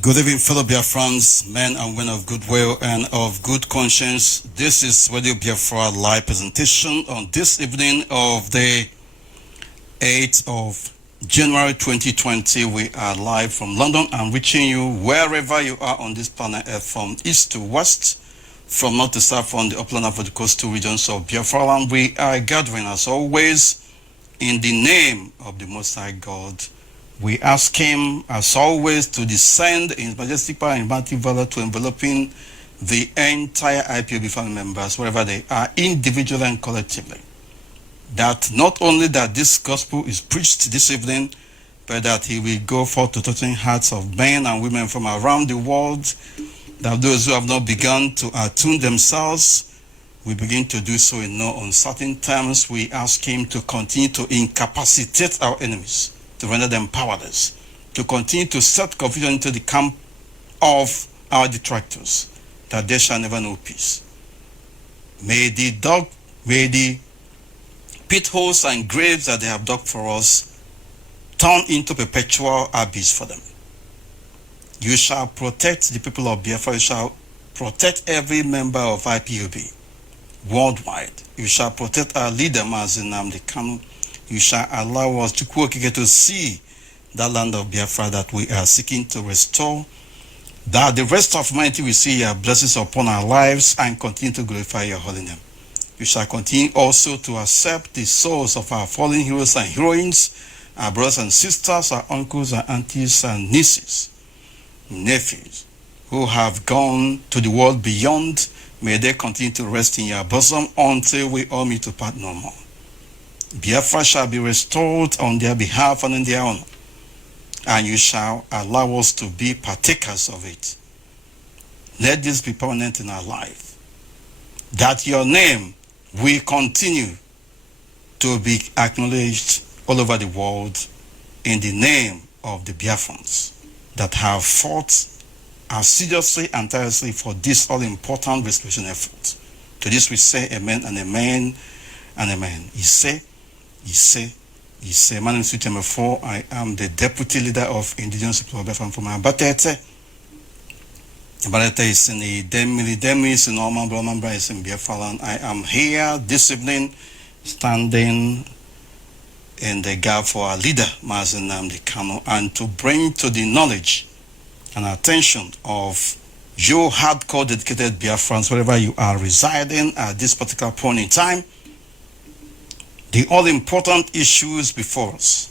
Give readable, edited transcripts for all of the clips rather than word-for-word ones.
Good evening, fellow Biafrans, men and women of goodwill and of good conscience. This is Radio Biafra live presentation on this evening of the 8th of January 2020. We are live from London and reaching you wherever you are on this planet Earth, from east to west, from north to south, from the upland and the coastal regions of Biafra land. We are gathering as always in the name of the Most High God. We ask him, as always, to descend in his majestic power and mighty valor to enveloping the entire IPOB family members, wherever they are, individually and collectively. That not only that this gospel is preached this evening, but that he will go forth to touching hearts of men and women from around the world, that those who have not begun to attune themselves will begin to do so in no uncertain terms. We ask him to continue to incapacitate our enemies, to render them powerless, to continue to set confusion into the camp of our detractors, that they shall never know peace. May the pit holes and graves that they have dug for us turn into perpetual abyss for them. You shall protect the people of Biafra. You shall protect every member of IPOB worldwide. You shall protect our leader, Mazi. You shall allow us to see that land of Biafra that we are seeking to restore, that the rest of humanity will see your blessings upon our lives and continue to glorify your holy name. You shall continue also to accept the souls of our fallen heroes and heroines, our brothers and sisters, our uncles and aunties and nieces, nephews, who have gone to the world beyond. May they continue to rest in your bosom until we all meet to part no more. Biafra shall be restored on their behalf and in their honor, and you shall allow us to be partakers of it. Let this be permanent in our life, that your name will continue to be acknowledged all over the world in the name of the Biafrans that have fought assiduously and tirelessly for this all-important restoration effort. To this we say amen and amen and amen. My name is Uche Mefor. I am the deputy leader of Indigenous People of Biafra from Abatete. Abatete is in the Demi is in Omambra is in Biafra land. I am here this evening standing in the gap for our leader, Mazi, and to bring to the knowledge and attention of you hardcore dedicated Biafrans, wherever you are residing at this particular point in time, the all-important issues before us,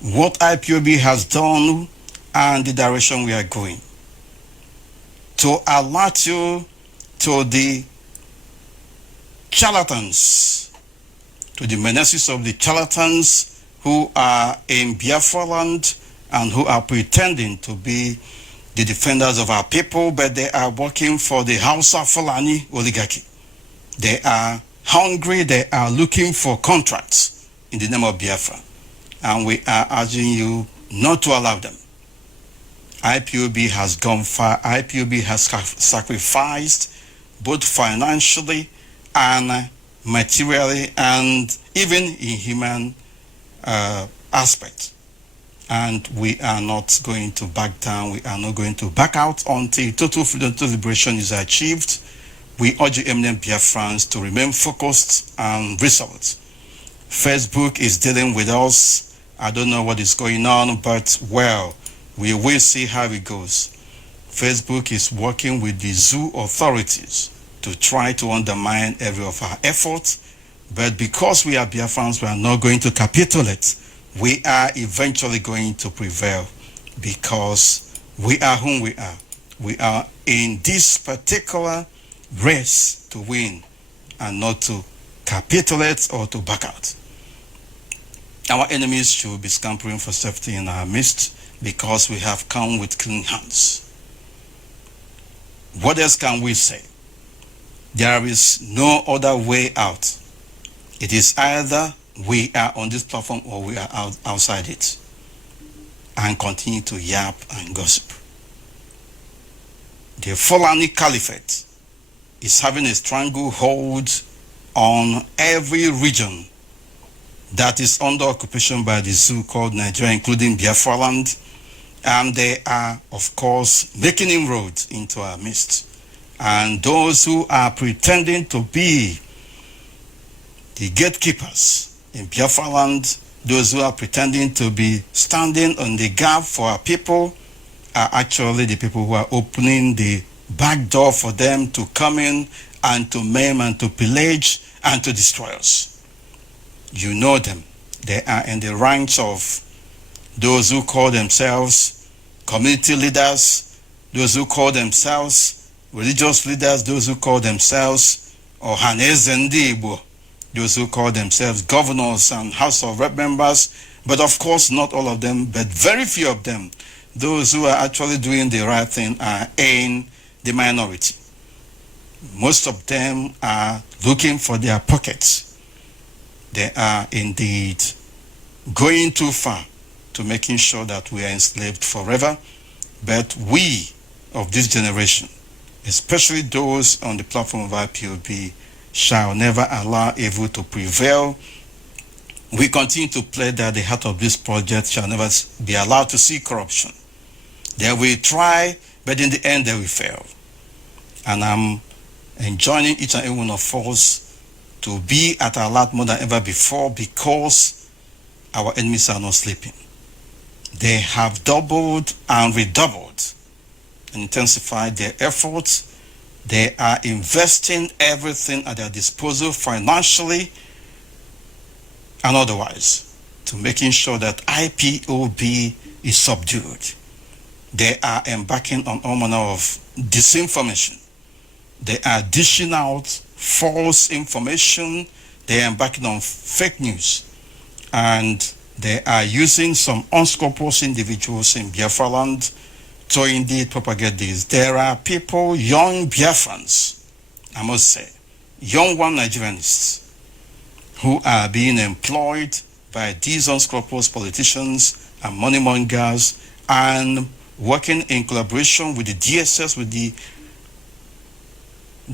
what IPOB has done and the direction we are going, to alert you to the charlatans, to the menaces of the charlatans who are in Biafra land and who are pretending to be the defenders of our people, but they are working for the Hausa Fulani oligarchy. They are hungry, they are looking for contracts in the name of Biafra, and we are urging you not to allow them. IPOB has gone far. IPOB has sacrificed both financially and materially and even in human aspect. And we are not going to back down. We are not going to back out until total freedom, total liberation is achieved. We urge you, eminent Biafrans, to remain focused and resolute. Facebook is dealing with us. I don't know what is going on, but well, we will see how it goes. Facebook is working with the zoo authorities to try to undermine every of our efforts. But because we are Biafrans, we are not going to capitulate. We are eventually going to prevail because we are whom we are. We are in this particular race to win and not to capitulate or to back out. Our enemies should be scampering for safety in our midst because we have come with clean hands. What else can we say? There is no other way out. It is either we are on this platform or we are outside it and continue to yap and gossip. The Fulani Caliphate is having a stranglehold on every region that is under occupation by the zoo called Nigeria, including Biafra land. and they are, of course, making inroads into our midst. And those who are pretending to be the gatekeepers in Biafra land, those who are pretending to be standing on the gap for our people, are actually the people who are opening the back door for them to come in and to maim and to pillage and to destroy us. You know them. They are in the ranks of those who call themselves community leaders, those who call themselves religious leaders, those who call themselves Ohaneze Ndi Igbo, those who call themselves governors and House of Rep members, but of course not all of them, but very few of them, those who are actually doing the right thing, are in the minority. Most of them are looking for their pockets. They are indeed going too far to making sure that we are enslaved forever. But we of this generation, especially those on the platform of IPOB, shall never allow evil to prevail. We continue to pray that the heart of this project shall never be allowed to see corruption. They will try, but in the end they will fail. And I'm enjoining each and every one of us to be at alert more than ever before, because our enemies are not sleeping. They have doubled and redoubled and intensified their efforts. They are investing everything at their disposal, financially and otherwise, to making sure that IPOB is subdued. They are embarking on all manner of disinformation. They are dishing out false information. They are embarking on fake news. And they are using some unscrupulous individuals in Biafra land to indeed propagate this. There are people, young Biafrans, I must say, young one Nigerianists, who are being employed by these unscrupulous politicians and money mongers, and working in collaboration with the DSS, with the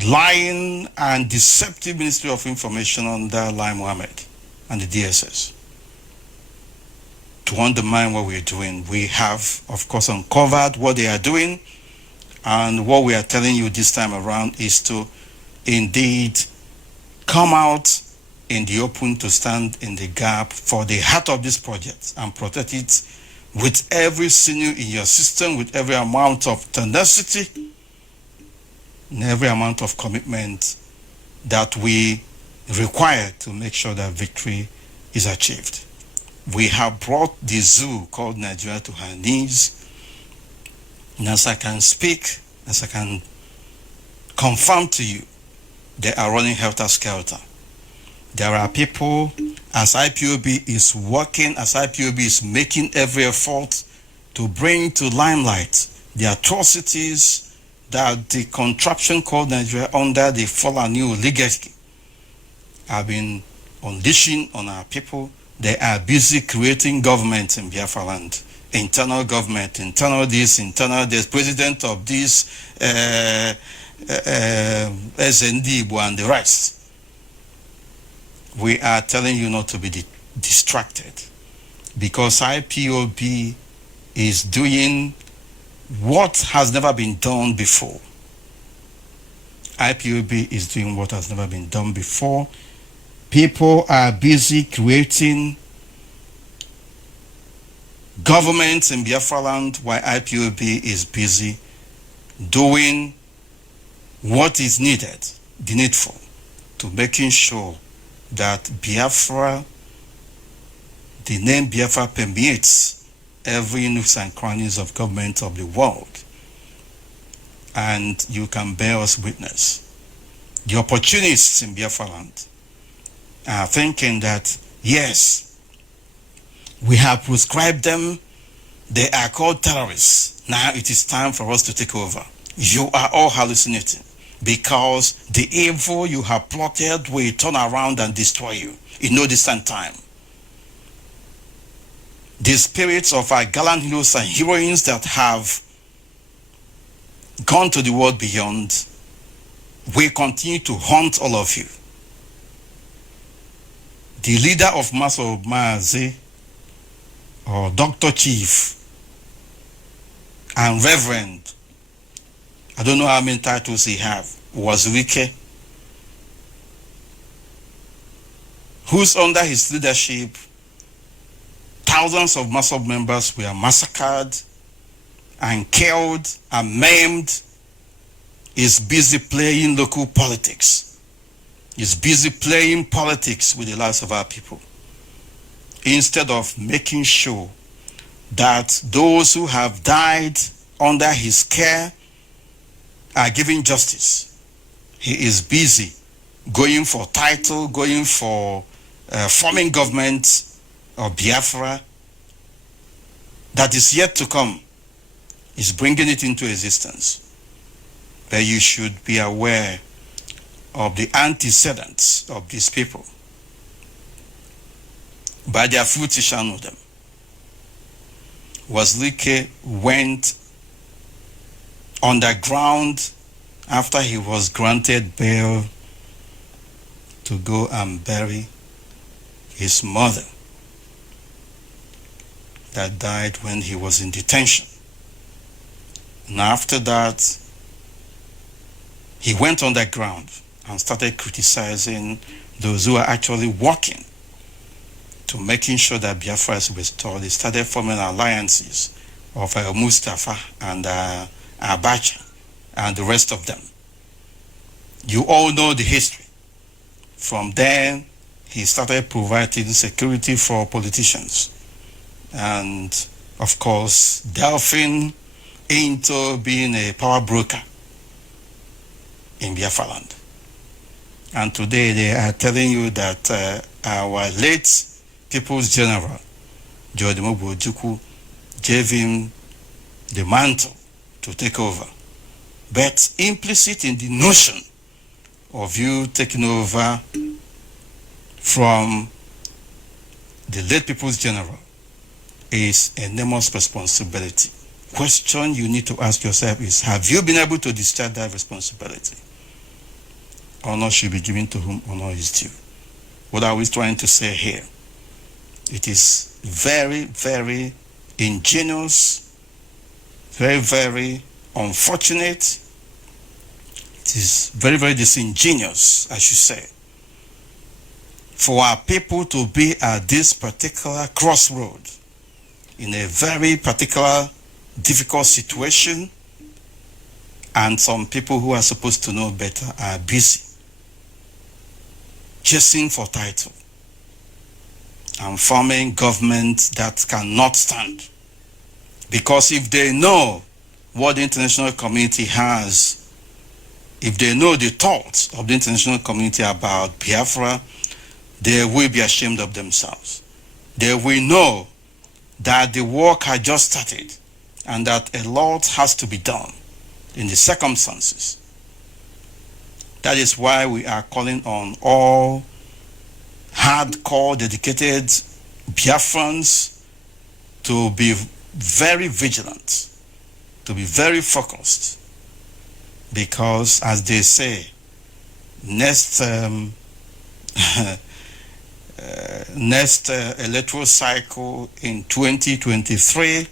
lying and deceptive Ministry of Information under Lai Mohammed and the DSS, to undermine what we're doing. We have, of course, uncovered what they are doing, and what we are telling you this time around is to indeed come out in the open, to stand in the gap for the heart of this project and protect it with every sinew in your system, with every amount of tenacity and every amount of commitment that we require to make sure that victory is achieved. We have brought the zoo called Nigeria to her knees. And as I can speak, as I can confirm to you, they are running helter-skelter. There are people, as IPOB is working, as IPOB is making every effort to bring to limelight the atrocities that the contraption called Nigeria under the Fulani oligarchy have been unleashing on our people. They are busy creating government in Biafra land. Internal government, internal this, internal this, president of this, SND and the rest. We are telling you not to be distracted, because IPOB is doing what has never been done before. IPOB is doing what has never been done before. People are busy creating governments in Biafra land, while IPOB is busy doing what is needed, the needful, to making sure that Biafra, the name Biafra, permeates every nooks and crannies of government of the world. And you can bear us witness. The opportunists in Biafra land are thinking that, yes, we have proscribed them, they are called terrorists, now it is time for us to take over. You are all hallucinating, because the evil you have plotted will turn around and destroy you in no distant time. The spirits of our gallant heroes and heroines that have gone to the world beyond will continue to haunt all of you. The leader of Mazi, or Dr. Chief, and Reverend, I don't know how many titles he have, was Uche, who's under his leadership, thousands of Masob members were massacred and killed and maimed, is busy playing local politics. Is busy playing politics with the lives of our people, instead of making sure that those who have died under his care are given justice. He is busy going for title, going for forming government of Biafra that is yet to come. Is bringing it into existence. But you should be aware of the antecedents of these people. By their fruits you shall know them. Wazlike went underground after he was granted bail to go and bury his mother that died when he was in detention. And after that, he went underground and started criticizing those who are actually working to making sure that Biafra is restored. They started forming alliances of Mustafa and Abacha and the rest of them. You all know the history. From then, he started providing security for politicians and, of course, delving into being a power broker in Biafra land. And today they are telling you that our late People's General, George Ojukwu, gave him the mantle to take over. But implicit in the notion of you taking over from the late People's General is enormous responsibility. Question you need to ask yourself is, have you been able to discharge that responsibility? Honor should be given to whom honor is due. What are we trying to say here? It is very, very ingenious, very, very unfortunate. It is very, very disingenuous, I should say, for our people to be at this particular crossroad in a very particular difficult situation, and some people who are supposed to know better are busy chasing for title and forming governments that cannot stand. Because if they know what the international community has, if they know the thoughts of the international community about Biafra, they will be ashamed of themselves. They will know that the work had just started and that a lot has to be done in the circumstances. That is why we are calling on all hardcore, dedicated Biafrans to be very vigilant, to be very focused, because, as they say, next electoral cycle in 2023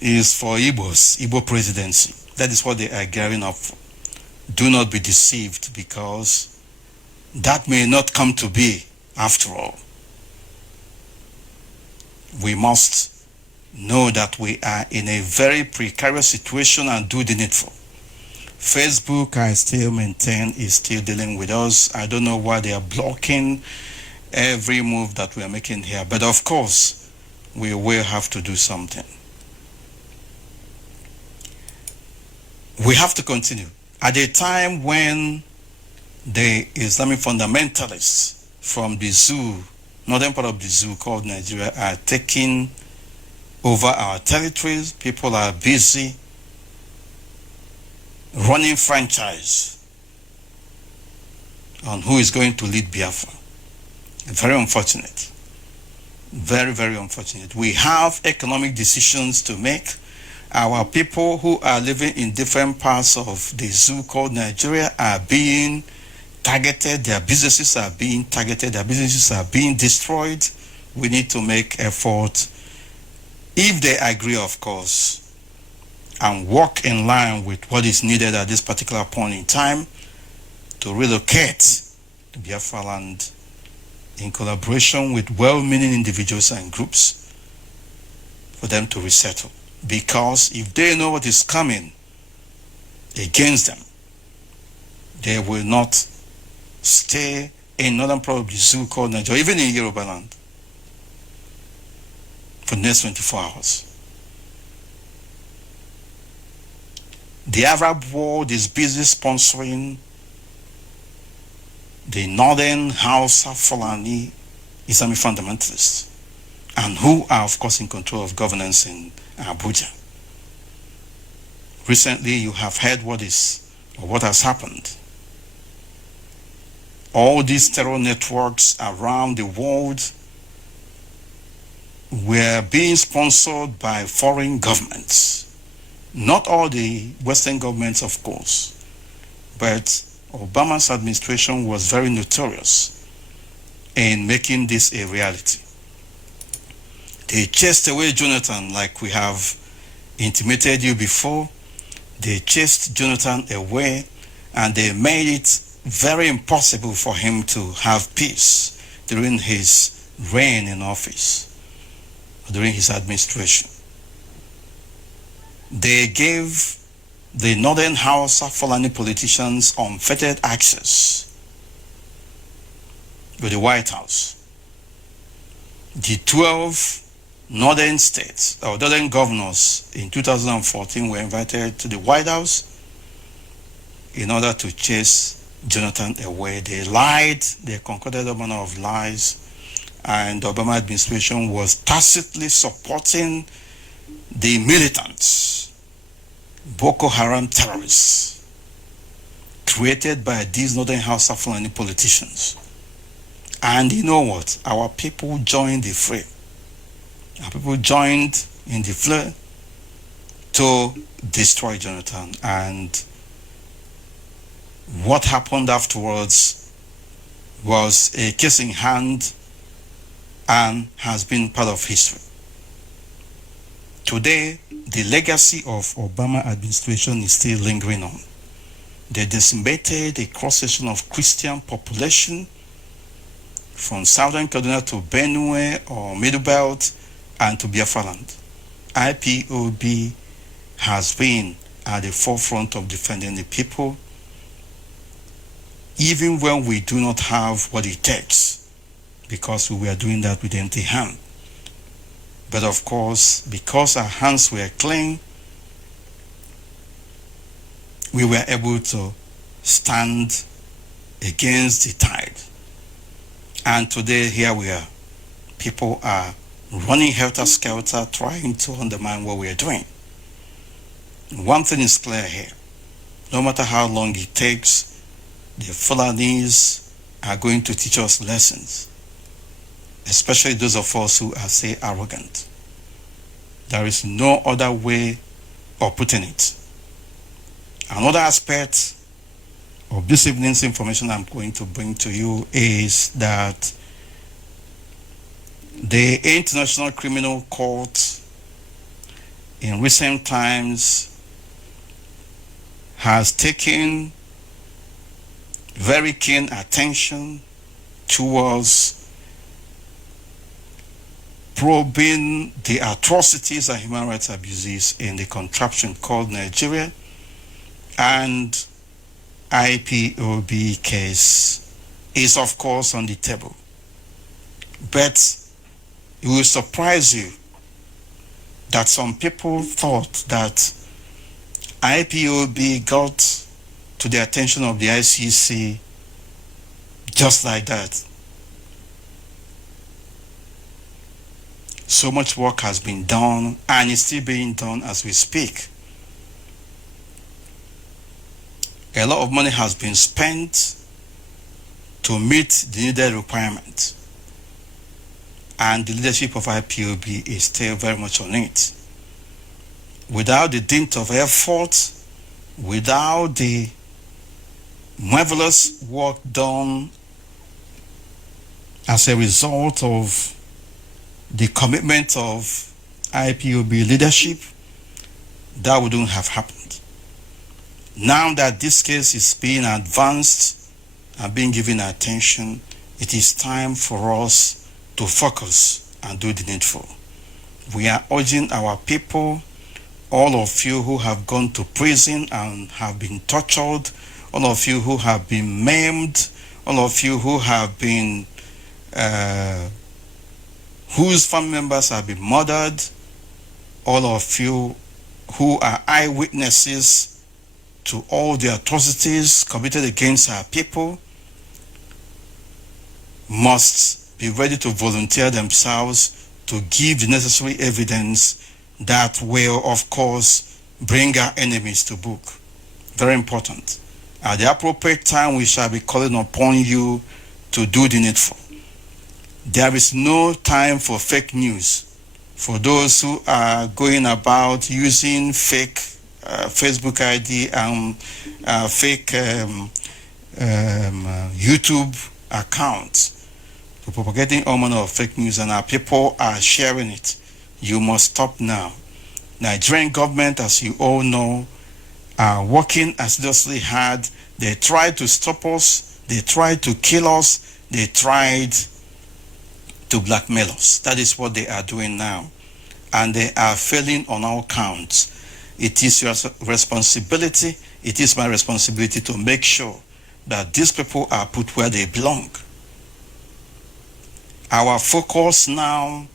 is for Igbo presidency. That is what they are gearing up for. Do not be deceived, because that may not come to be after all. We must know that we are in a very precarious situation and do the needful. Facebook, I still maintain, is still dealing with us. I don't know why they are blocking every move that we are making here, but of course we will have to do something. We have to continue. At a time when the Islamic fundamentalists from the zoo, northern part of the zoo called Nigeria, are taking over our territories, people are busy running franchise on who is going to lead Biafra. Very unfortunate. Very, very unfortunate. We have economic decisions to make. Our people who are living in different parts of the zoo called Nigeria are being targeted. Their businesses are being targeted. Their businesses are being destroyed. We need to make effort, if they agree, of course, and work in line with what is needed at this particular point in time to relocate to Biafra land in collaboration with well-meaning individuals and groups for them to resettle. Because if they know what is coming against them, they will not stay in northern part of the zoo called Nigeria, even in Yoruba land, for the next 24 hours. The Arab world is busy sponsoring the northern Hausa Fulani Islamic fundamentalists, and who are of course in control of governance in Abuja. Recently you have heard what has happened. All these terror networks around the world were being sponsored by foreign governments. Not all the Western governments, of course, but Obama's administration was very notorious in making this a reality. They chased away Jonathan, like we have intimated you before. They chased Jonathan away, and they made it very impossible for him to have peace during his reign in office, during his administration. They gave the Northern House of Fulani politicians unfettered access to the White House. The 12 northern states, or northern governors in 2014 were invited to the White House in order to chase Jonathan away. They lied, they concocted a manner of lies, and the Obama administration was tacitly supporting the militants, Boko Haram terrorists, created by these Northern House of Fulani politicians. And you know what? Our people joined the fray. Our people joined in the fray to destroy Jonathan. And what happened afterwards was a case in hand and has been part of history. Today, the legacy of Obama administration is still lingering on. They decimated a cross-section of Christian population from southern Kaduna to Benue or Middle Belt and to Biafra land. IPOB has been at the forefront of defending the people, even when we do not have what it takes, because we were doing that with empty hand. But of course, because our hands were clean, we were able to stand against the tide. And today, here we are. People are running helter-skelter, trying to undermine what we are doing. One thing is clear here. No matter how long it takes, the Fulanis are going to teach us lessons, especially those of us who are, say, arrogant. There is no other way of putting it. Another aspect of this evening's information I'm going to bring to you is that the International Criminal Court in recent times has taken very keen attention towards probing the atrocities and human rights abuses in the contraption called Nigeria, and IPOB case is of course on the table. But it will surprise you that some people thought that IPOB got to the attention of the ICC just like that. So much work has been done and is still being done as we speak. A lot of money has been spent to meet the needed requirements, and the leadership of IPOB is still very much on it. Without the dint of effort, without the marvelous work done as a result of the commitment of IPOB leadership, that wouldn't have happened. Now that this case is being advanced and being given attention, it is time for us to focus and do the needful. We are urging our people, all of you who have gone to prison and have been tortured, all of you who have been maimed, all of you who have been, whose family members have been murdered, all of you who are eyewitnesses to all the atrocities committed against our people, must be ready to volunteer themselves to give the necessary evidence that will, of course, bring our enemies to book. Very important. At the appropriate time, we shall be calling upon you to do the needful. There is no time for fake news. For those who are going about using fake Facebook ID and fake YouTube accounts to propagating all manner of fake news, and our people are sharing it, you must stop now. Nigerian government, as you all know, are working assiduously hard. They tried to stop us, they tried to kill us, they tried to blackmail us. That is what they are doing now, and they are failing on all counts. It is your responsibility, it is my responsibility to make sure that these people are put where they belong. Our focus now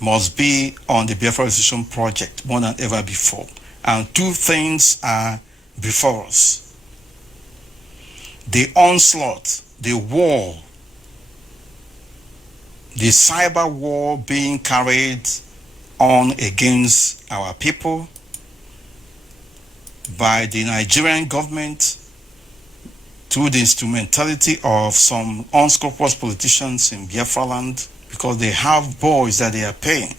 must be on the Biafra Restitution Project more than ever before. And two things are before us: the onslaught, the war, the cyber war being carried on against our people by the Nigerian government through the instrumentality of some unscrupulous politicians in Biafra land, because they have boys that they are paying.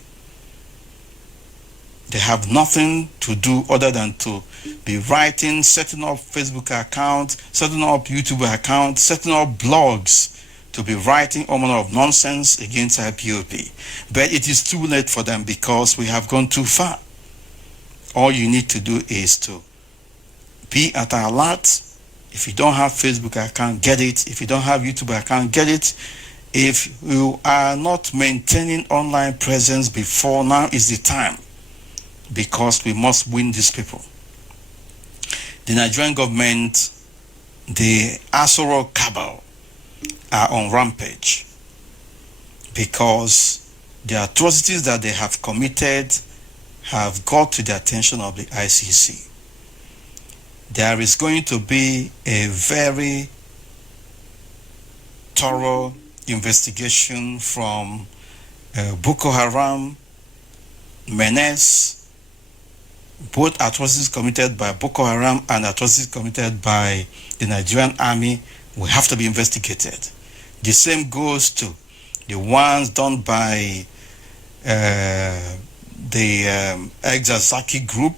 They have nothing to do other than to be writing, setting up Facebook accounts, setting up YouTube accounts, setting up blogs, to be writing all manner of nonsense against IPOB. But it is too late for them because we have gone too far. All you need to do is to be at alert. If you don't have Facebook account, get it. If you don't have YouTube account, get it. If you are not maintaining online presence before, now is the time, because we must win these people. The Nigerian government, the Asoro cabal, are on rampage because the atrocities that they have committed have got to the attention of the ICC. There is going to be a very thorough investigation from Boko Haram, Menace, both atrocities committed by Boko Haram and atrocities committed by the Nigerian army will have to be investigated. The same goes to the ones done by the ex-Azaki group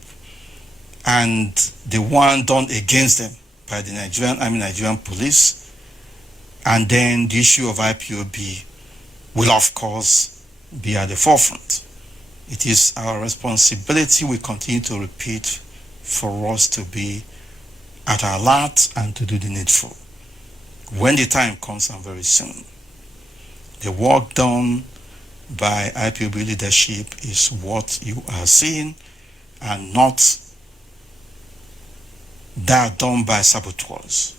and the one done against them by the Nigerian army, Nigerian police. And then the issue of IPOB will, of course, be at the forefront. It is our responsibility, we continue to repeat, for us to be at alert and to do the needful. When the time comes, and very soon, the work done by IPOB leadership is what you are seeing, and not that done by saboteurs.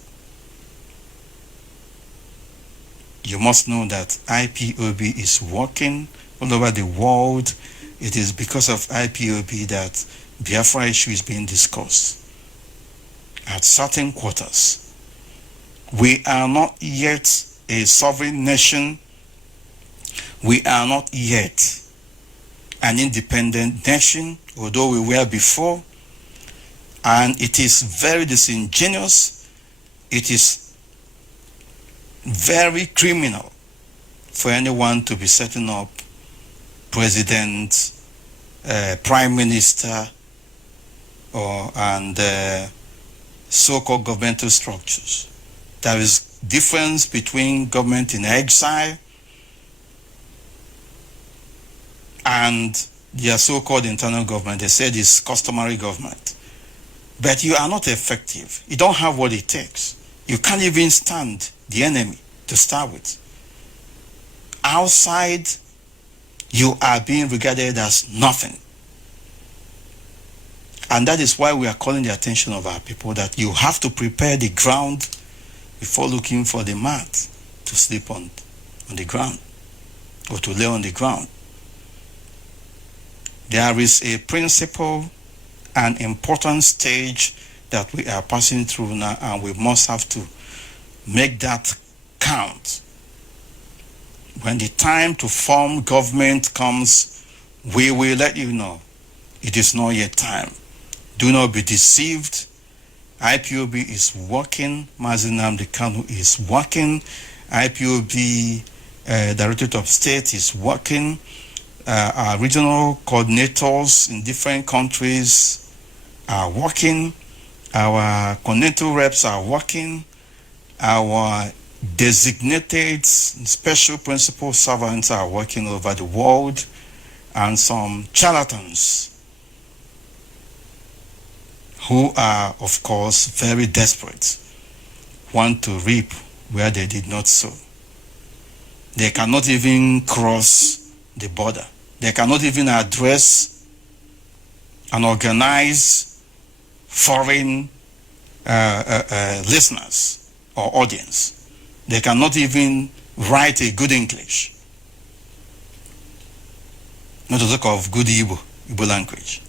You must know that IPOB is working all over the world. It is because of IPOB that Biafra issue is being discussed at certain quarters. We are not yet a sovereign nation. We are not yet an independent nation, although we were before. And it is very disingenuous. It is very criminal for anyone to be setting up president, prime minister, and so-called governmental structures. There is difference between government in exile and their so-called internal government. They said it's customary government. But you are not effective. You don't have what it takes. You can't even stand the enemy to start with. Outside, you are being regarded as nothing. And that is why we are calling the attention of our people that you have to prepare the ground before looking for the mat to sleep on the ground or to lay on the ground. There is a principle, an important stage that we are passing through now, and we must have to make that count. When the time to form government comes, we will let you know. It is not yet time. Do not be deceived. IPOB is working. Mazi is working. IPOB Directorate of State is working. Our regional coordinators in different countries are working. Our coordinator reps are working. Our designated special principal servants are working over the world, and some charlatans who are, of course, very desperate, want to reap where they did not sow. They cannot even cross the border. They cannot even address and organize foreign listeners or audience. They cannot even write a good English. Not to talk of good Igbo language.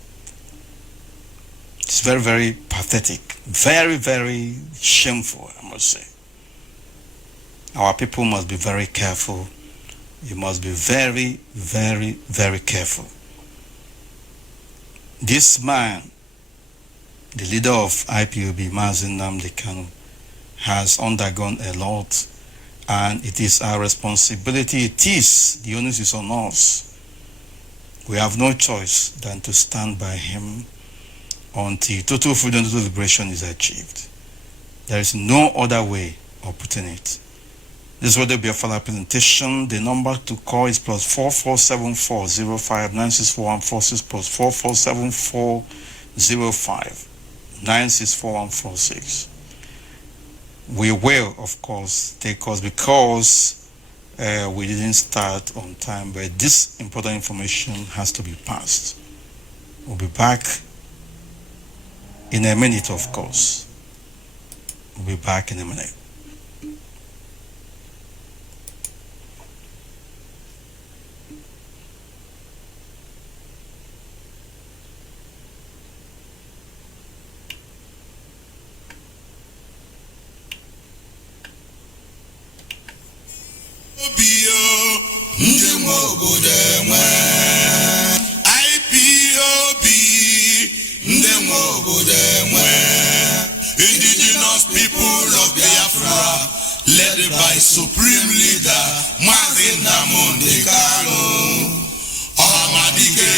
It's very, very pathetic. Very, very shameful, I must say. Our people must be very careful. You must be very, very, very careful. This man, the leader of IPOB, Mazi, has undergone a lot, and it is our responsibility. The onus is on us. We have no choice than to stand by him until total freedom, total liberation is achieved. There is no other way of putting it. This will be a Biafra presentation. The number to call is +447405964146 +447405964146. We will, of course, take calls because we didn't start on time, but this important information has to be passed. We'll be back in a minute, of course. We'll be back in a minute. IPOB, indigenous people of Biafra, led by supreme leader Mazi Ọhamadike,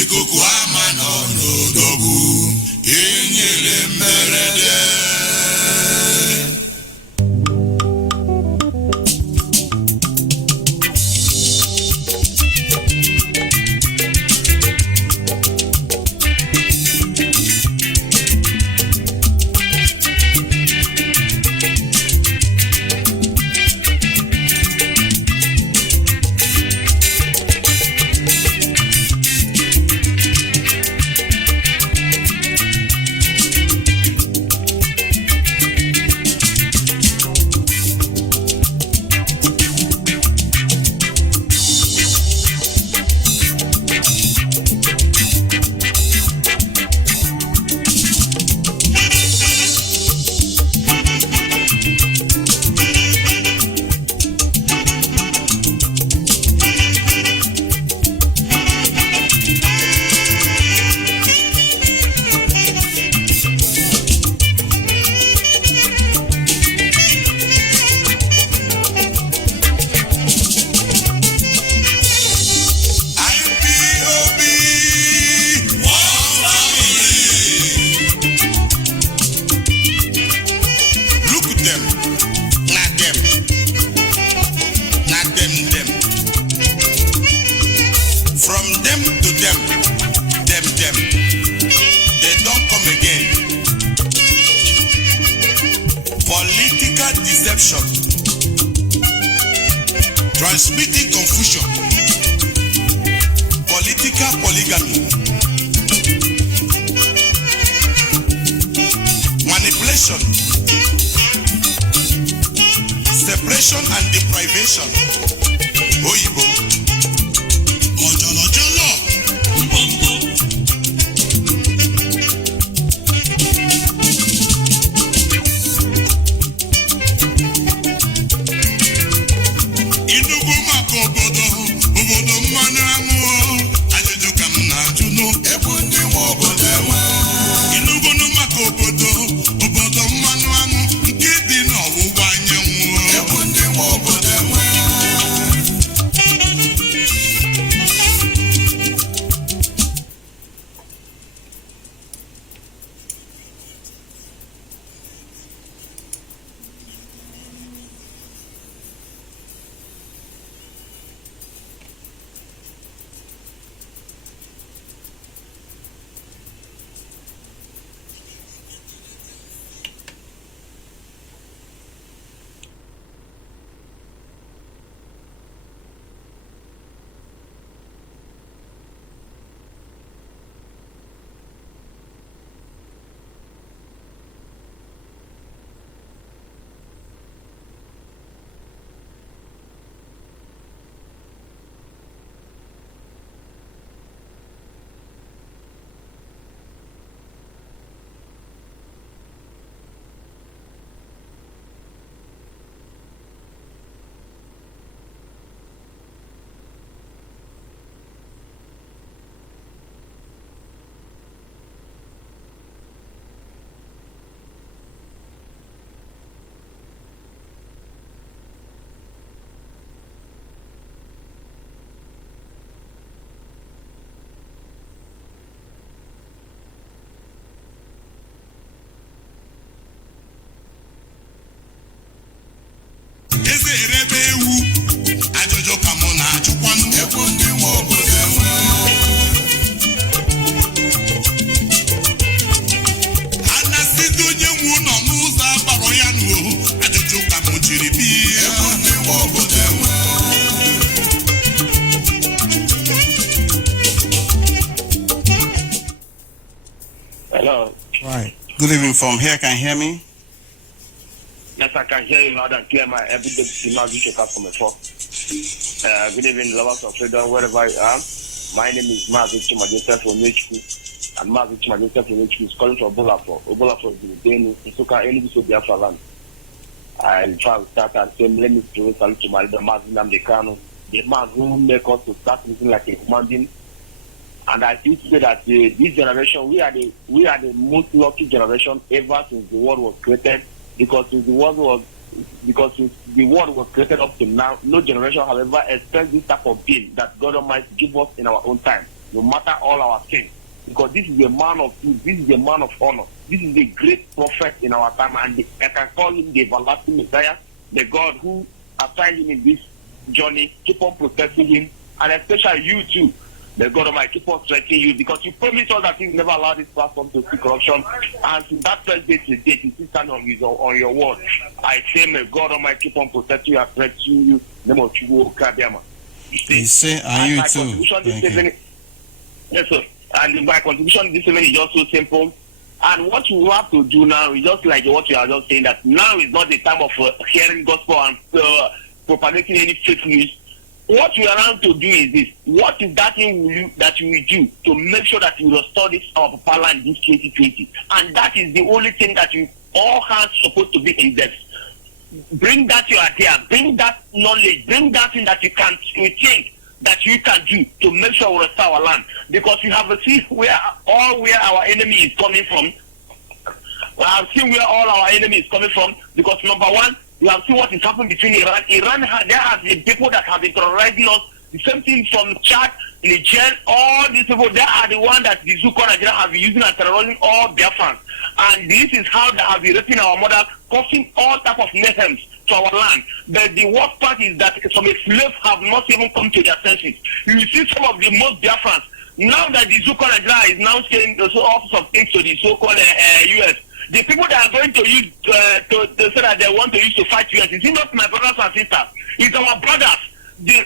ikuku ama n'ọnọdụ enyere mmerede. deception, transmitting confusion, political polygamy, manipulation, separation and deprivation. Oyibo. Ojolojolo. Mbombo. Inugu maka obodo mmanụ anwụ. Ajụjụ ka m na-ajụ nụ. Ebe ndị nwe obodo enwe. Inugu maka obodo mmanụ anwụ nke dị n'ọwụwa anyanwụ. Ebe ndị nwe obodo enwe. Erebe ewu ajụjụ ka mụ na-ajụkwanụ ebe ndị nwe obodo enwe. A na-asịzi onye nwe ụlọ n'ụzọ akpọrọ ya n'uo ajụjụ ka mụ jiri bie ebe ndị nwe obodo enwe. Hello. Right. Good evening from here. Can you hear me? Yes, I can hear you loud and clear. My everyday Mazi from Mefor. Good evening, lovers of freedom, wherever you are. My name is Mazi from HQ, and Mazi from HQ is calling for Biafra. Biafra is the Dane, Isuka, any so Biafra land. I try to start and say, let me throw a salute to my leader, Mazi Namdekano, the man who make us to start living like a human being. And I feel to say that this generation, we are the most lucky generation ever since the world was created. Because since the world was created up to now, no generation has ever experienced this type of being that God Almighty give us in our own time, no matter all our sins. Because this is a man of truth, this is a man of honor, this is a great prophet in our time, and I can call him the everlasting Messiah, the God who assigned him in this journey, keep on protecting him, and especially you too. The God Almighty keep on strengthening you, because you promised us that He never allow this platform to see corruption. And since that first day to date, you still stand on your word. I say, may God Almighty keep on protecting you and strengthening you. Name of Chugo Kadiama. You say, and you too. Yes, sir. And my contribution this evening is just so simple. And what you have to do now is just like what you are just saying, that now is not the time of hearing gospel and propagating any fake news. What you are around to do is this. What is that thing that you will do to make sure that you restore this our Papa land this 2020? And that is the only thing that you all hands supposed to be in depth. Bring that you are there. Bring that knowledge. Bring that thing that you think that you can do to make sure we restore our land. Because you have seen where our enemy is coming from. I have seen where all our enemy is coming from. Because number one, you have seen what is happening between Iran. There have been people that have been terrorizing us. The same thing from Chad, Niger, all these people, they are the ones that the Zuko Nigeria have been using and terrorizing all Biafrans. And this is how they have been raping our mother, causing all type of mayhem to our land. But the worst part is that some slaves have not even come to their senses. You will see some of the most Biafrans. Now that the Zuko Nigeria is now saying all sorts of things to the so-called US, The people that are going to use to say that they want to use to fight US, is it not my brothers and sisters? It's our brothers. The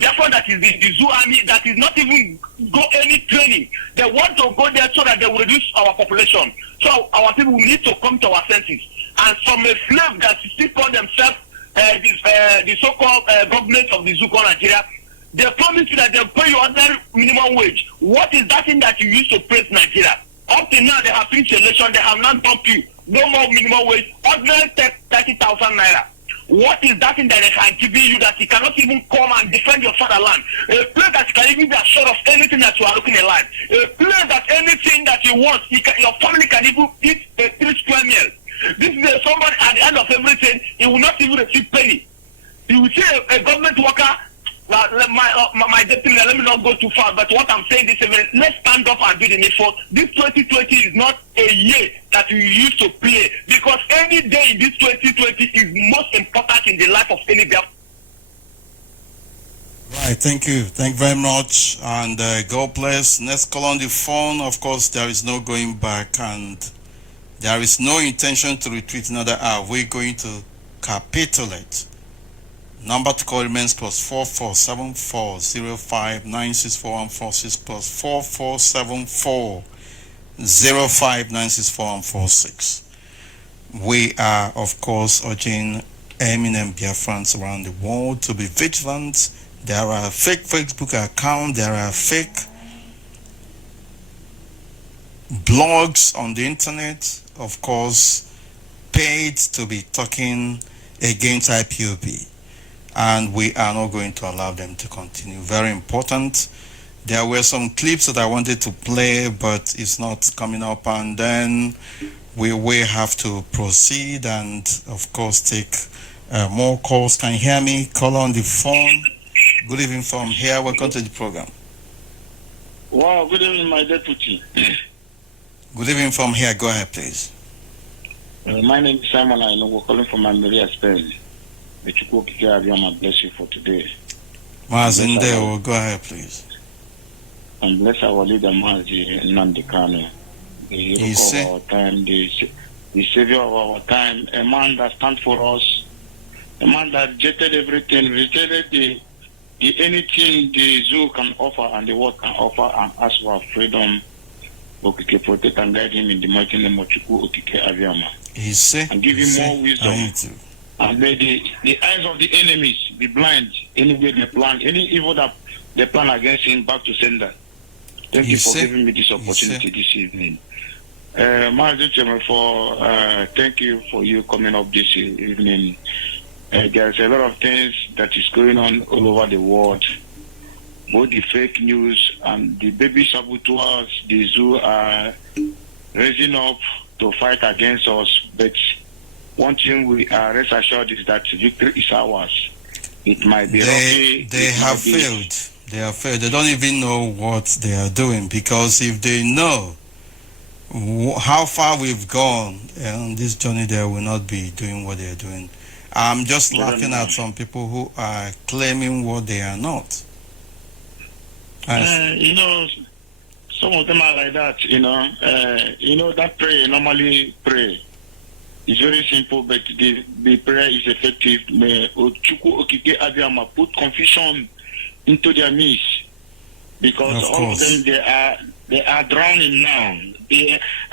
Biafra that is the zoo army that is not even go any training. They want to go there so that they will reduce our population. So our people need to come to our senses. And from a slave that still call themselves the so-called government of the zoo called Nigeria, they promise you that they'll pay you ordinary minimum wage. What is that thing that you use to praise Nigeria? Up till now, they have finished election, they have not dumped you. No more minimum wage, ordinary 30,000 naira. What is that thing that they can give you that you cannot even come and defend your fatherland? A place that you can even be assured of anything that you are looking in life. A place that anything that you want, your family can even eat a 3 square meal. This is somebody at the end of everything, he will not even receive penny. You will see a government worker. My deputy, let me not go too far, but what I'm saying this evening, let's stand up and do the Mefor. This 2020 is not a year that we used to play, because any day in this 2020 is most important in the life of any Biafra. Right, thank you. Thank you very much. And God bless. Next call on the phone. Of course, there is no going back, and there is no intention to retreat another hour. We're going to capitulate. Number to call remains +447405964146 +447405964146. We are, of course, urging eminent Biafrans around the world to be vigilant. There are fake Facebook accounts, there are fake blogs on the internet, of course, paid to be talking against IPOB. And we are not going to allow them to continue. Very important. There were some clips that I wanted to play, but it's not coming up, and then we will have to proceed and, of course, take more calls. Can you hear me? Call on the phone. Good evening from here. Welcome to the program. Wow, good evening, my deputy. Good evening from here. Go ahead, please. My name is Simon. I know we're calling from Maria, Spain. May I bless you for today. Mazi, go ahead, please. And bless our leader, Mazi Nandikano, the hero of our time, the savior of our time, a man that stands for us, a man that rejected everything, rejected the anything the zoo can offer and the world can offer, and ask for freedom. Okike, protect and guide him in the mighty name of Chukwu Okike Abiyama. And give him more wisdom. And may the eyes of the enemies be blind anywhere they plan, any evil that they plan against him, back to sender. Thank you for giving me this opportunity this evening. Mazi, thank you for you coming up this evening. There's a lot of things that is going on all over the world. Both the fake news and the baby saboteurs, the zoo are raising up to fight against us, but one thing we are rest assured is that victory is ours. It might be rocky. They have failed. They have failed. They don't even know what they are doing, because if they know how far we've gone on this journey, they will not be doing what they are doing. I'm just laughing at some people who are claiming what they are not. You know, some of them are like that. You know, that prayer normally pray. It's very simple, but the prayer is effective. May Chukwu Okike Abiyama put confusion into their midst, because all of them they are drowning now.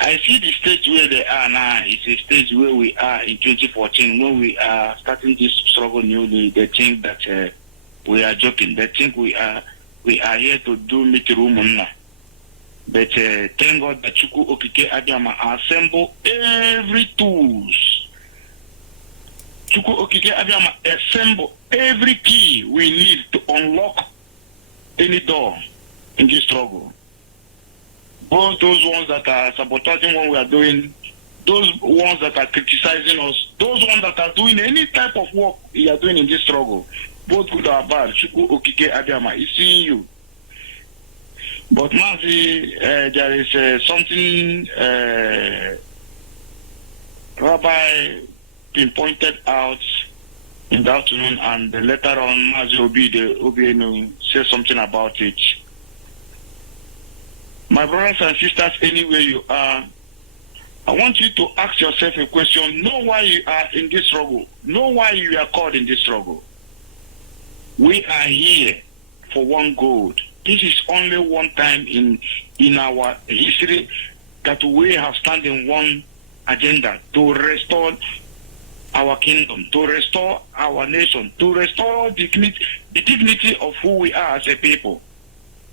I see the stage where they are now. It's a stage where we are in 2014, when we are starting this struggle newly. They think that we are joking. They think we are here to do mitirumuna. But thank God that Chukwu Okike Abiyama assemble every tools. Chukwu Okike Abiyama assemble every key we need to unlock any door in this struggle. Both those ones that are sabotaging what we are doing, those ones that are criticizing us, those ones that are doing any type of work we are doing in this struggle, both good or bad, Chukwu Okike Abiyama is seeing you. But Mazi, there is something Rabbi pinpointed out in the afternoon, and later on Mazi Obienu said something about it. My brothers and sisters, anywhere you are, I want you to ask yourself a question. Know why you are in this struggle. Know why you are caught in this struggle. We are here for one goal. This is only one time in our history that we have stand in one agenda to restore our kingdom, to restore our nation, to restore the dignity of who we are as a people.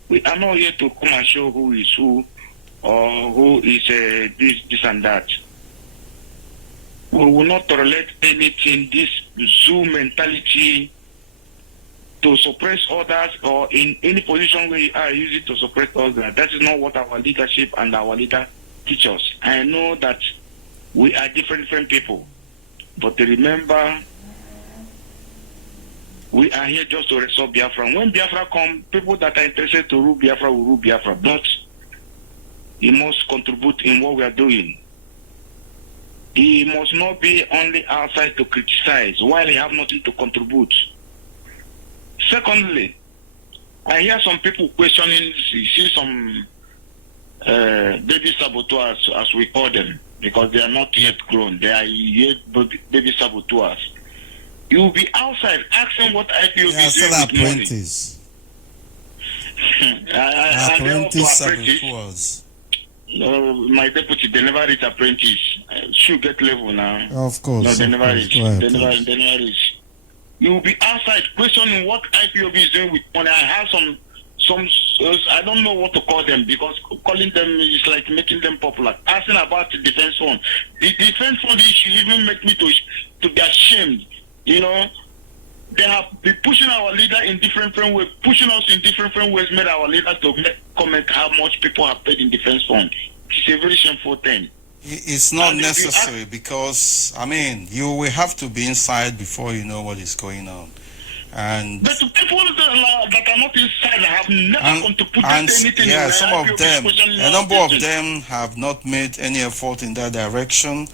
We are not here to come and show who is who or who is this and that. We will not tolerate anything, this zoo mentality to suppress others or in any position where you are using to suppress others. That is not what our leadership and our leader teach us. I know that we are different people, but remember, we are here just to restore Biafra. When Biafra come, people that are interested to rule Biafra will rule Biafra, but he must contribute in what we are doing. He must not be only outside to criticize while he have nothing to contribute. Secondly, I hear some people questioning, see some baby saboteurs, as we call them, because they are not yet grown. They are yet baby saboteurs. You will be outside asking what IPOB is doing with apprentice. money. Apprentice saboteurs. My deputy, they never reach apprentice. Should get level now. Of course. No, they never reach. They never reach. You will be outside questioning what IPOB is doing with money. I have some I don't know what to call them, because calling them is like making them popular. Asking about the defense fund. The defense fund issue even make me to be ashamed. You know, they have been pushing our leader in different ways, pushing us in different ways, made our leaders to make comment how much people have paid in defense fund. It's a very shameful thing. It's not necessary, because, I mean, you will have to be inside before you know what is going on. And but the people that are not inside have never contributed anything. Yeah, some of them, a number of them have not made any effort in that direction.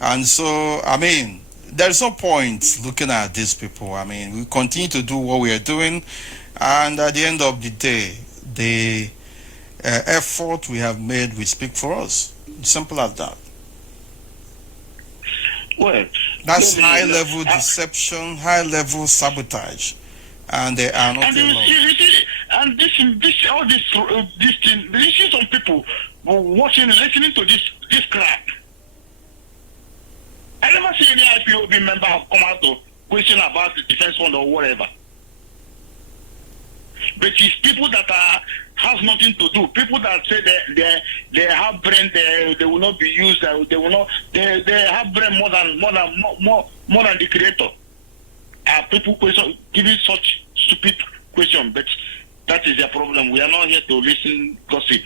And so, I mean, there's no point looking at these people. I mean, we continue to do what we are doing, and at the end of the day, the effort we have made will speak for us. Simple as that. Well, that's high-level deception, high-level sabotage, and they are not alone. And this thing, you see some people watching, listening to this crap. I never see any IPOB member have come out to question about the defense fund or whatever. But it's people that have nothing to do. People that say they have brain, they will not be used. They will not. They have brain more than the creator. People giving such stupid question, but that is their problem. We are not here to listen gossip.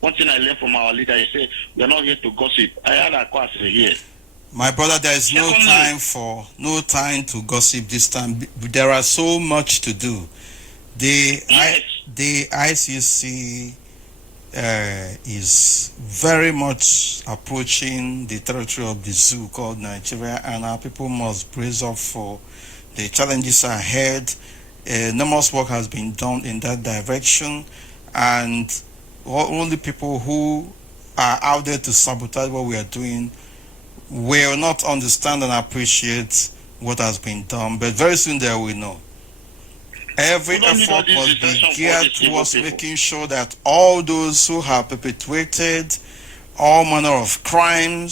One thing I learned from our leader, he said, we are not here to gossip. I had a class here. My brother, there is no time to gossip this time. There are so much to do. The ICC is very much approaching the territory of the zoo called Nigeria, and our people must brace up for the challenges ahead. Enormous work has been done in that direction, and only people who are out there to sabotage what we are doing will not understand and appreciate what has been done, but very soon they will know. Every effort must be geared towards making sure that all those who have perpetrated all manner of crime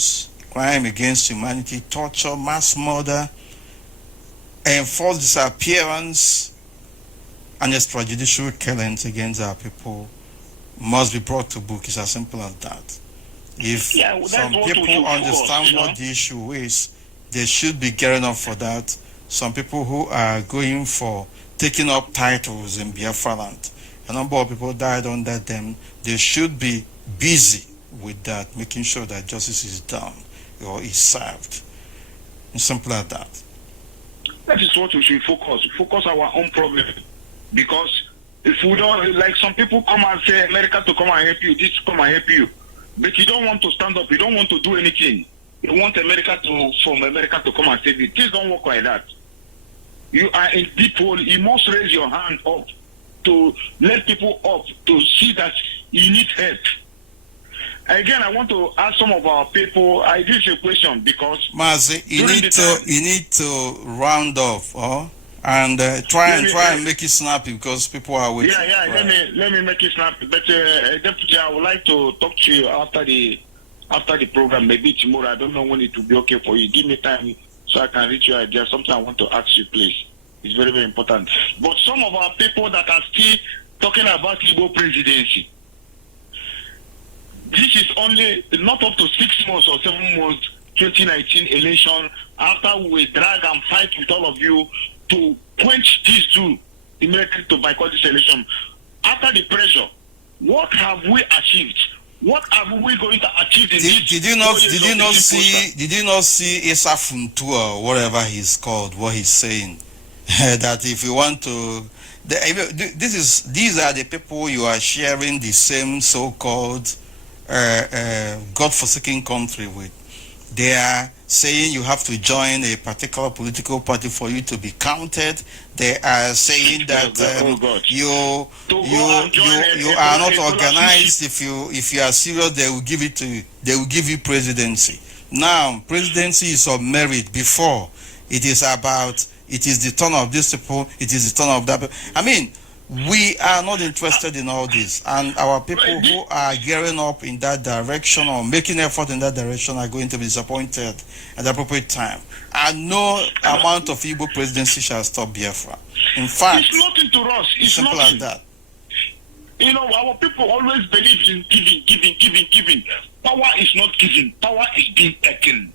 against humanity, torture, mass murder, enforced disappearance, and extrajudicial killings against our people must be brought to book. It's as simple as that. If some people understand what the issue is, they should be gearing up for that. Some people who are going for taking up titles in Biafra land, a number of people died under them. They should be busy with that, making sure that justice is done or is served. It's simple as that. That is what we should focus our own problem. Because if we don't, like some people come and say America to come and help you, this to come and help you, but you don't want to stand up, you don't want to do anything. You want America to come and save you. Things don't work like that. You are in deep hole. You must raise your hand up to let people up to see that you need help. Again, I want to ask some of our people. This is a question because Mazi, you need to round off, and try and make it snappy because people are waiting. Yeah. Right. Let me make it snappy. But Deputy, I would like to talk to you after the program, maybe tomorrow. I don't know when it will be okay for you. Give me time so I can reach your idea. Something I want to ask you, please. It's very, very important. But some of our people that are still talking about Igbo presidency, this is only not up to 6 months or 7 months, 2019 election, after we drag and fight with all of you to quench these two immediately to boycott this election. After the pressure, what have we achieved? What are we going to achieve in this? Did you not see Esa Funtua, whatever he's called, what he's saying? That if you want to, these are the people you are sharing the same so-called God-forsaken country with. They are saying you have to join a particular political party for you to be counted. They are saying that you are not organized. If you are serious, they will give it to you. They will give you presidency. Now, presidency is of merit. Before, it is the turn of this people, it is the turn of that people. I mean, we are not interested in all this, and our people who are gearing up in that direction or making effort in that direction are going to be disappointed at the appropriate time. And no amount of Igbo presidency shall stop Biafra. In fact, it's nothing to us. It's simple nothing. as that. You know, our people always believe in giving. Power is not given. Power is being taken.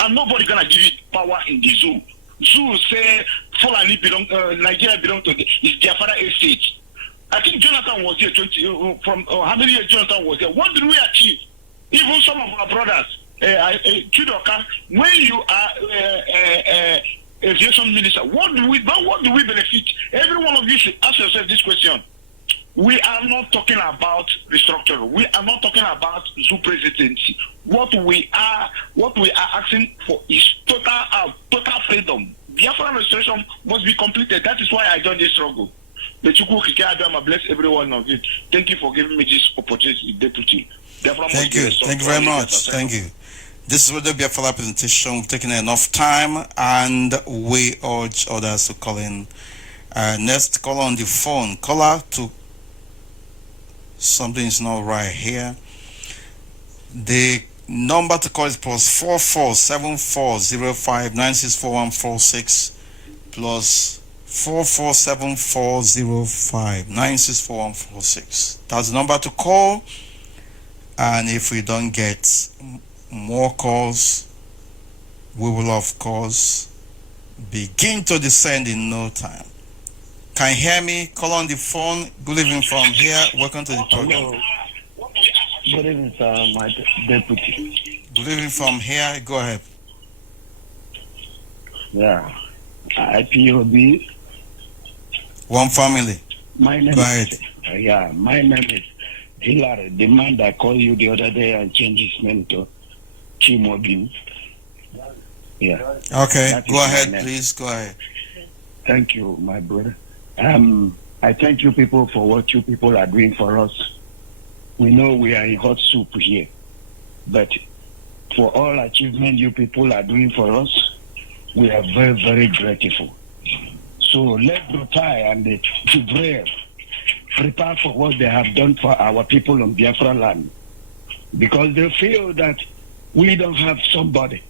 And nobody gonna give it power in the zoo. Zoo say Fulani Nigeria belong to is their father estate. I think Jonathan was here from how many years Jonathan was here? What did we achieve? Even some of our brothers, Chidoka, when you are aviation minister, what do we benefit? Every one of you should ask yourself this question. We are not talking about restructuring. We are not talking about zoo presidency. What we are asking for is total freedom. Biafra restoration must be completed. That is why I joined this struggle. Bless every one of you. Thank you for giving me this opportunity, Deputy. Thank you very much. Thank you. This is the Biafra presentation. We've taken enough time, and we urge others to call in. Next, call on the phone. Caller to. Something is not right here. The number to call is +447405964146 +447405964146. That's the number to call. And if we don't get more calls, we will of course begin to descend in no time. Can you hear me? Call on the phone. Good evening from here. Welcome to the program. Hello. Good evening, sir, my deputy. Good evening from here. Go ahead. Yeah. IPOB. One family. My name Go ahead. My name is Hilary, the man that called you the other day and changed his name to Chimobin. Yeah. Okay. Go ahead, please. Go ahead. Thank you, my brother. I thank you people for what you people are doing for us. We know we are in hot soup here, but for all achievement you people are doing for us, we are very, very grateful. So let Brutai and the Jibril prepare for what they have done for our people on Biafra land, because they feel that we don't have somebody.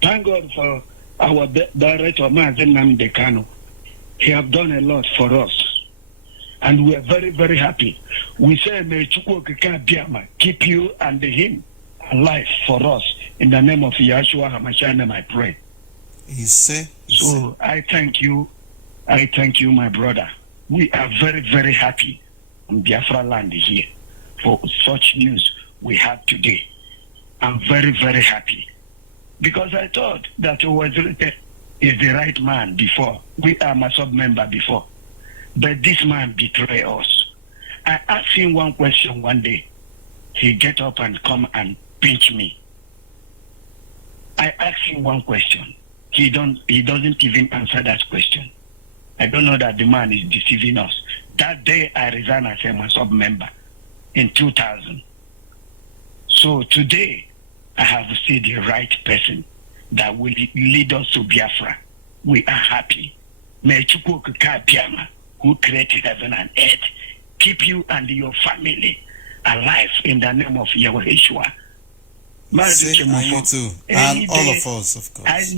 Thank God for our director, Mazi Dekano. He have done a lot for us. And we are very, very happy. We say, may Chukwu Okike Abiyama keep you and him alive for us. In the name of Yahshua HaMashiach, I pray. So I thank you. I thank you, my brother. We are very, very happy on Biafra land here for such news we have today. I'm very, very happy. Because I thought that is the right man before. We are my sub-member before. But this man betrayed us. I asked him one question one day. He get up and come and pinch me. I asked him one question. He doesn't even answer that question. I don't know that the man is deceiving us. That day I resigned as a sub-member in 2000. So today, I have seen the right person that will lead us to Biafra. We are happy. May Chukwu Okike Abiyama, who created heaven and earth, keep you and your family alive in the name of Yahweh. Say, and you too, and all of us, of course.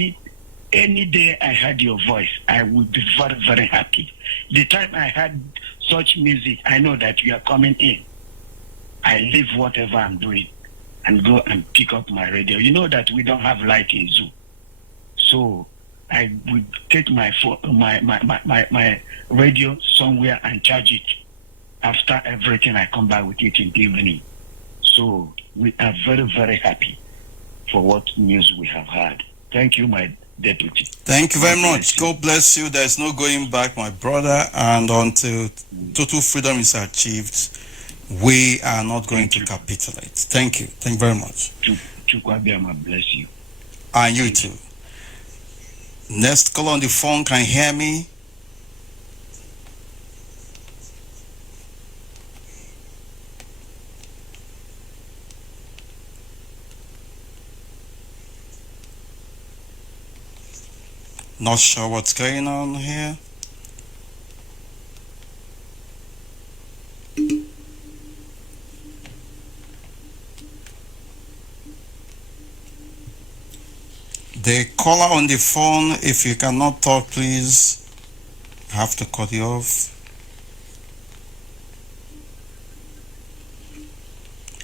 Any day I heard your voice, I would be very, very happy. The time I heard such music, I know that you are coming in. I leave whatever I'm doing and go and pick up my radio. You know that we don't have light in Zoo. So I would take my phone, my radio somewhere and charge it. After everything, I come back with it in the evening. So we are very, very happy for what news we have heard. Thank you, my deputy. Thank you very much. God bless you. There is no going back, my brother. And until total freedom is achieved, we are not going to capitulate. Thank you. Thank you very much. Chukwu bless you. And you too. Next call on the phone. Can you hear me? Not sure what's going on here. The caller on the phone, if you cannot talk, please, I have to cut you off.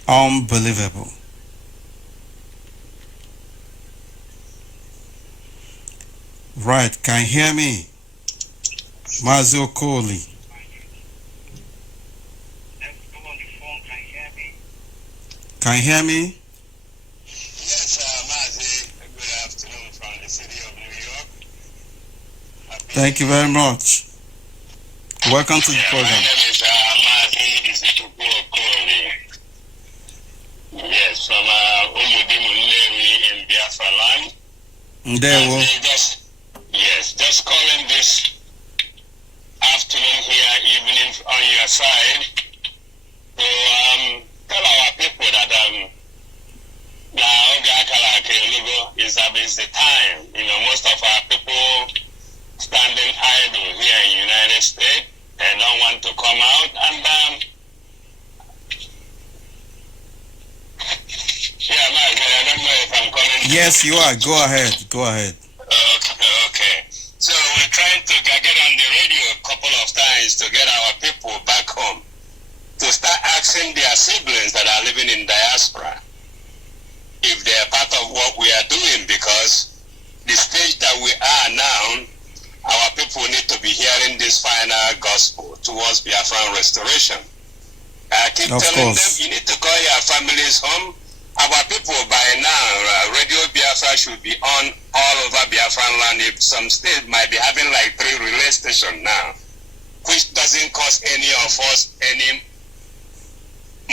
Unbelievable. Right, can you hear me? Mazi Okoli. Can you hear me? Yes, Mazi. Good afternoon from the city of New York. Thank you very much. Welcome to the program. My name is Mazi Okoli. Yes, from Umudimu Nnewi in Biafra land. There we just calling this afternoon here, evening on your side to tell our people that is the time. You know, most of our people standing idle here in the United States and don't want to come out. And yeah, Mazi, I don't know if I'm coming. Yes, you are. Go ahead. Go ahead. Okay. So we're trying to get on the radio a couple of times to get our people back home to start asking their siblings that are living in diaspora if they are part of what we are doing, because the stage that we are now, our people need to be hearing this final gospel towards Biafran restoration. I keep telling them, you need to call your families home. Our people by now, Radio Biafra should be on all over Biafran land. If some state might be having like 3 relay stations now, which doesn't cost any of us any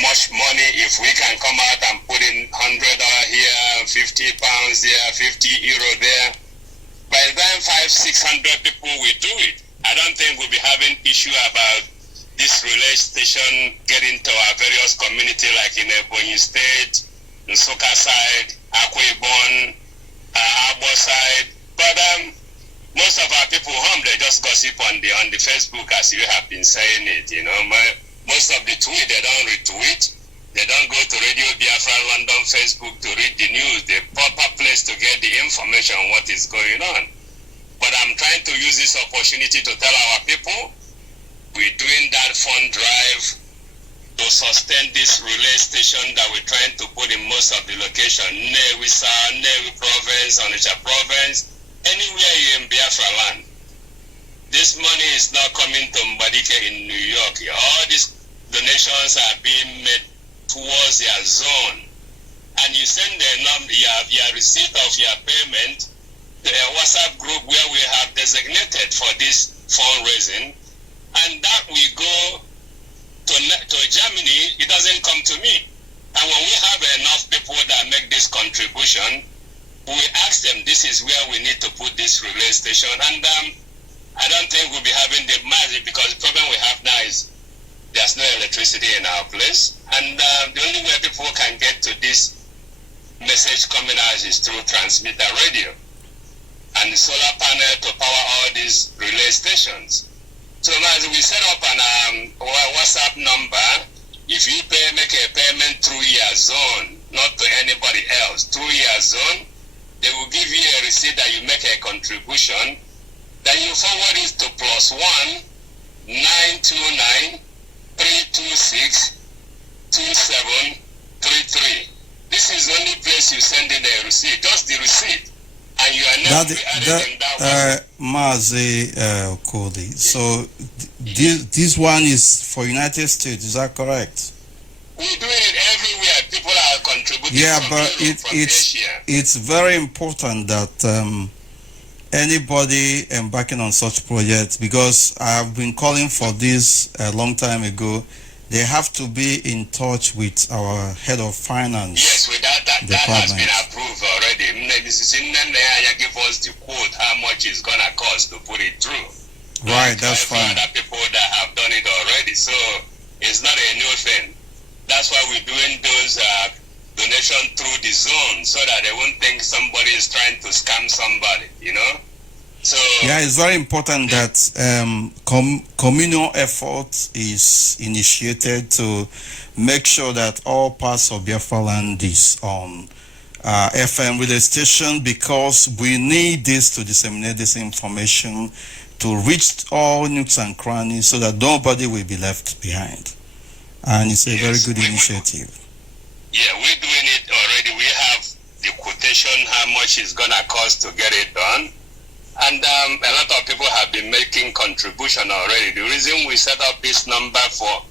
much money if we can come out and put in $100 here, £50 there, €50 there. By the time 500-600 people will do it, I don't think we'll be having issue about this relay station getting to our various community like in Ebonyi State, Nsukka side, Akwa Ibom, Abo side. But most of our people home, they just gossip on the Facebook, as you have been saying it. You know, most of the tweet they don't retweet. They don't go to Radio Biafra London Facebook to read the news. The proper place to get the information on what is going on. But I'm trying to use this opportunity to tell our people we're doing that fund drive to sustain this relay station that we're trying to put in most of the location. Nnewi South, Nnewi Province, Onitsha Province, anywhere in Biafra land. This money is not coming to Mbadike in New York. All these donations are being made towards their zone. And you send your receipt of your payment to a WhatsApp group where we have designated for this fundraising. And that we go to Germany, it doesn't come to me. And when we have enough people that make this contribution, we ask them, this is where we need to put this relay station. And I don't think we'll be having the Mazi, because the problem we have now is There's no electricity in our place. And the only way people can get to this message coming out is through transmitter radio and the solar panel to power all these relay stations. So as we set up an WhatsApp number, if you make a payment through your zone, not to anybody else, through your zone, they will give you a receipt that you make a contribution. Then you forward it to +1 929 326 2733. This is the only place you send in a receipt, just the receipt. And you are never added in that Mazi Cody. So this one is for United States, is that correct? We do it everywhere. People are contributing. Yeah, from but Europe, from Asia. it's very important that anybody embarking on such projects, because I've been calling for this a long time ago, they have to be in touch with our head of finance. Yes, without that has been department. approved already. This is in there. You give us the quote how much it's gonna cost to put it through. Right, that's There are fine. other people that have done it already, so it's not a new thing. That's why we're doing those donation through the zone, so that they won't think somebody is trying to scam somebody, you know. So Yeah, it's very important that communal effort is initiated to make sure that all parts of Biafra land is on FM radio station, because we need this to disseminate this information to reach all nooks and crannies so that nobody will be left behind. And it's a very good initiative. yeah, we're doing it already. We have the quotation how much it's gonna cost to get it done. And a lot of people have been making contribution already. The reason we set up this number for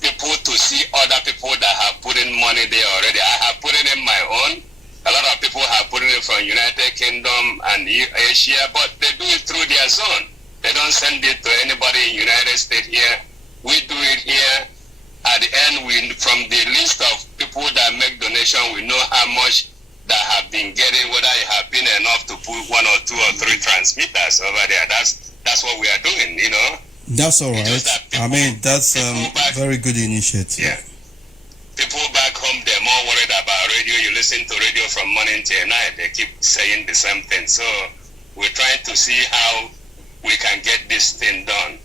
people to see other people that have put in money there already. I have put it in my own. A lot of people have put it from United Kingdom and Asia, but they do it through their zone. They don't send it to anybody in United States here. We do it here. At the end, from the list of people that make donation, we know how much that have been getting, whether it have been enough to put 1 or 2 or 3 transmitters over there. That's what we are doing, you know. That's all It's right. just that I mean, that's back- very good initiative. Yeah. People back home, they're more worried about radio. You listen to radio from morning till night. They keep saying the same thing. So we're trying to see how we can get this thing done.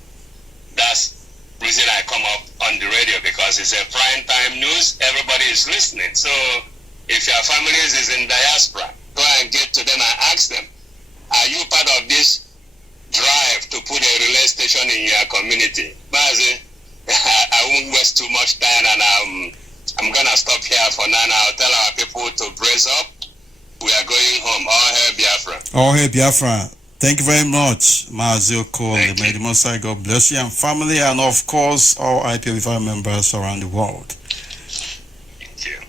That's the reason I come up on the radio, because it's a prime time news. Everybody is listening. So if your family is in diaspora, go and get to them and ask them, are you part of this drive to put a relay station in your community? Mazi, I won't waste too much time, and I'm gonna stop here for now. I'll tell our people to brace up. We are going home. All hail Biafra. Oh, hey, Biafra. Thank you very much, Mazi Okoli. Thank May you. the Most High God bless you and family, and of course, all IPOB members around the world. Thank you.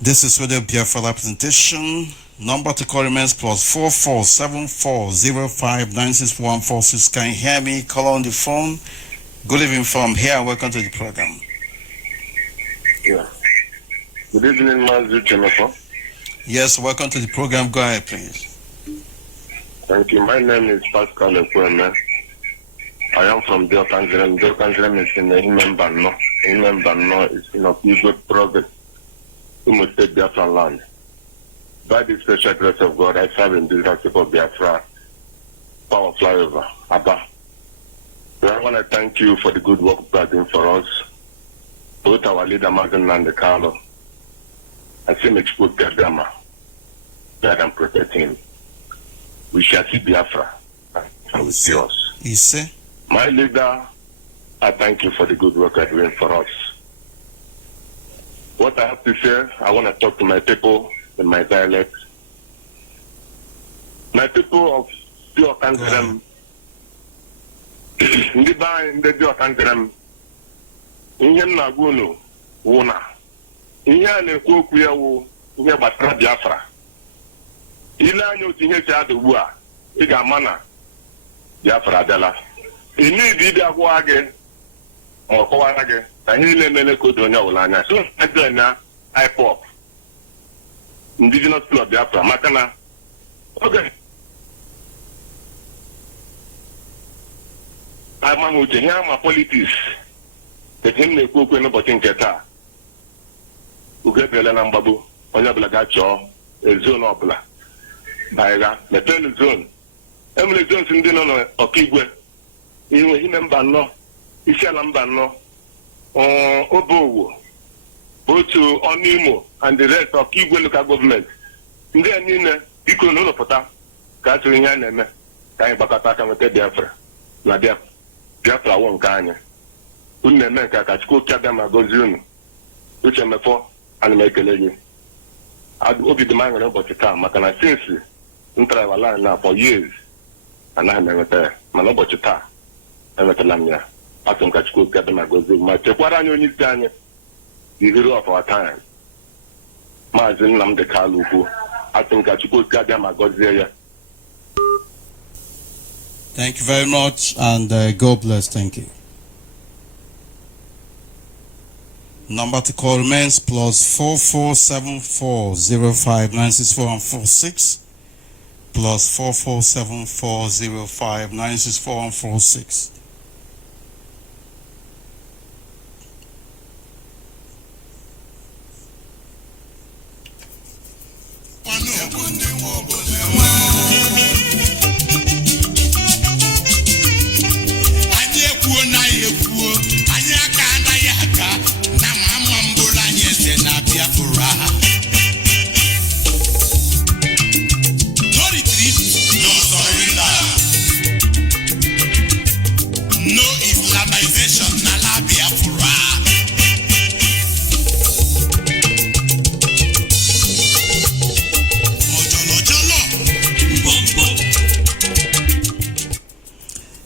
This is Radio Biafra representation. Number to call remains +447405964146. Can you hear me? Call on the phone. Good evening from here. Welcome to the program. Yeah. Good evening, Mazi Uche, Mefor. Yes, welcome to the program. Go ahead, please. Thank you. My name is Pascal Ekweme. I am from Diokanzerem. Diokanzerem is in the Imembano. Imembano is in a good province, Imo State, Biafra land. By the special grace of God, I serve in this country of Biafra, Power Flyover, Abba. So I want to thank you for the good work you are doing for us, both our leader, Martin and the Carlo. I say, make sure Gama, God and protect him. We shall see Biafra and we see us. You see? My leader, I thank you for the good work you're doing for us. What I have to say, I want to talk to my people in my dialect. My people of Diokanzerem, ndị be anyị ndị Diokanzerem, ihe m na-agwa unu wụ na ihe a na-ekwu okwu ya wụ ihe gbasara Biafra. Ile anya otu ihe si ada ugbu a, ị ga-ama na Biafra abịala. Ị niile ịbịa gwa gị ma ọ kọwara gị na ihe niile emele ka o doo onye ọbụla anya. So I join na Ipob, Indigenous People of Biafra, maka na oge amaghị uche ihe ama politics him na-ekwu okwu n'ụbọchị nke taa uge bịala na mgbagbo onye ọbụla ga-achọ zon ọbụla banyega mepenu zon enwere zon ndị nọ n'ọkaigwe iwe ime mba anọ isi ala mba anọ obowo otu ọnụ imo and the rest ọkaigwe local government ndị a niile biko n'ụlọ pụta ka a tụrụ ihe a na-eme ka anyị gbakọta aka nweta Biafra na Biafra wụ nke anyị unu na-eme nke a ka Chukwu oke abịa ma gọzie unu Uche Mefor ana m ekele gị obi dị m aṅụrị ụbọchị taa maka na sinsi ntarala na for years anaghị m enweta ya mana ụbọchị taa enwetala m ya atụ m ka Chukwu oke abịa ma gọzie ma chekwara anyị onye isi anyị the hero of our time Mazi Nnamdi Kalu ukwu atụ m ka Chukwu oke abịa ma gọzie ya. Thank you very much, and God bless. Thank you. Number to call remains +447405964146 +447405964146.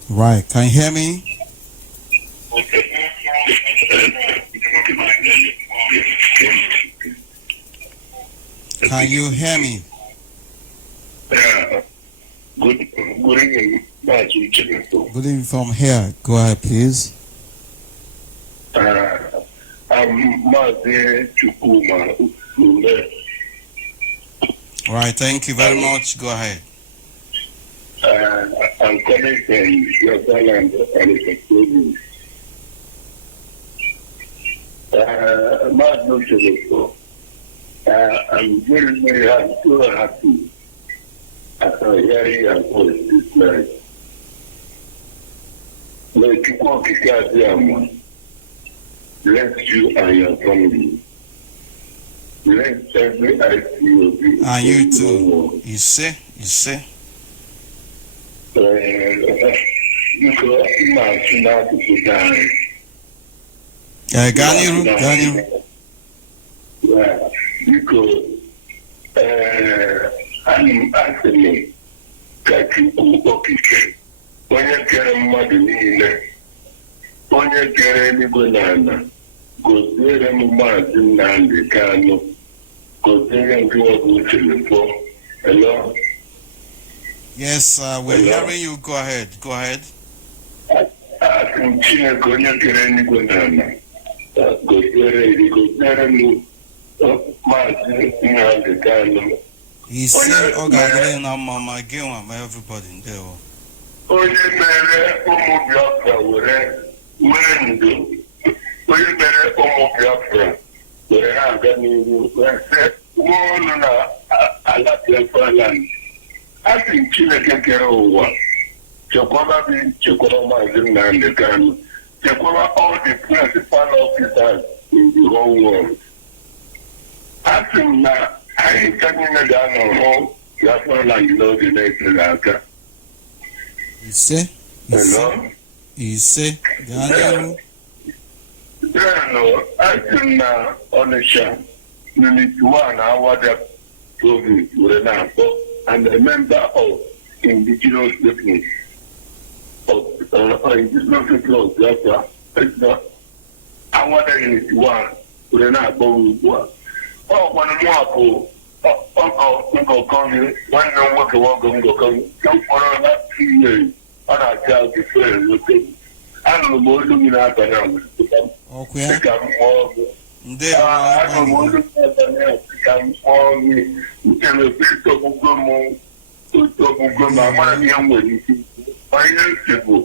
Right, can you hear me? Can you hear me? Good evening, Mazi. Good evening from here. Go ahead, please. I'm Mazi Chukuma. All right, thank you very much. Go ahead. I'm coming from your land and it's exploding. I'm very, very happy, so happy after hearing your voice this night. May Chukwu bless you and your family. Bless every ICOB. And you too. You see? Because I'm not to put down. Ganiru. Yeah, because I'm asking me, onye kere mmadụ niile, onye kere eluigwe na ala, goziere m Mazi Nnamdi Kanu, goziere nke ọbụ Uche Mefor. Hello? Yes, we're hearing you. Go ahead. I'm Chineke onye kere eluigwe na ala, goziere m Mazi Nnamdi Kanu. He said, "Okay, now, Mama, give him everybody in there." Onye mere ụmụ Biafra were nwee ndụ, onye mere ụmụ Biafra were ha aga n'ihu wee sị nwa ọnụ na ala Biafra land. Asị Chineke kere ụwa chekwaba gị, chekwaba Mazi Nnamdi Kanu, chekwaba all the principal officers in the whole world. Asị m na anyị ka niile ga-anọ hụ Biafra land n'oge na-etere aka. Hello? Ganiru. I think Onisha, Unit 1, Awada province, and a member of indigenous peoples of indigenous peoples of Biafra. Awada Unit 1, Urena. Oh, one more. Oh, come, one no work, don't follow that 2 years. On our child, this way, I don't know more looking at the now. Okay. Become more. I don't know more looking at the now. Become more. You can repeat to Bugomo, money and when you financiable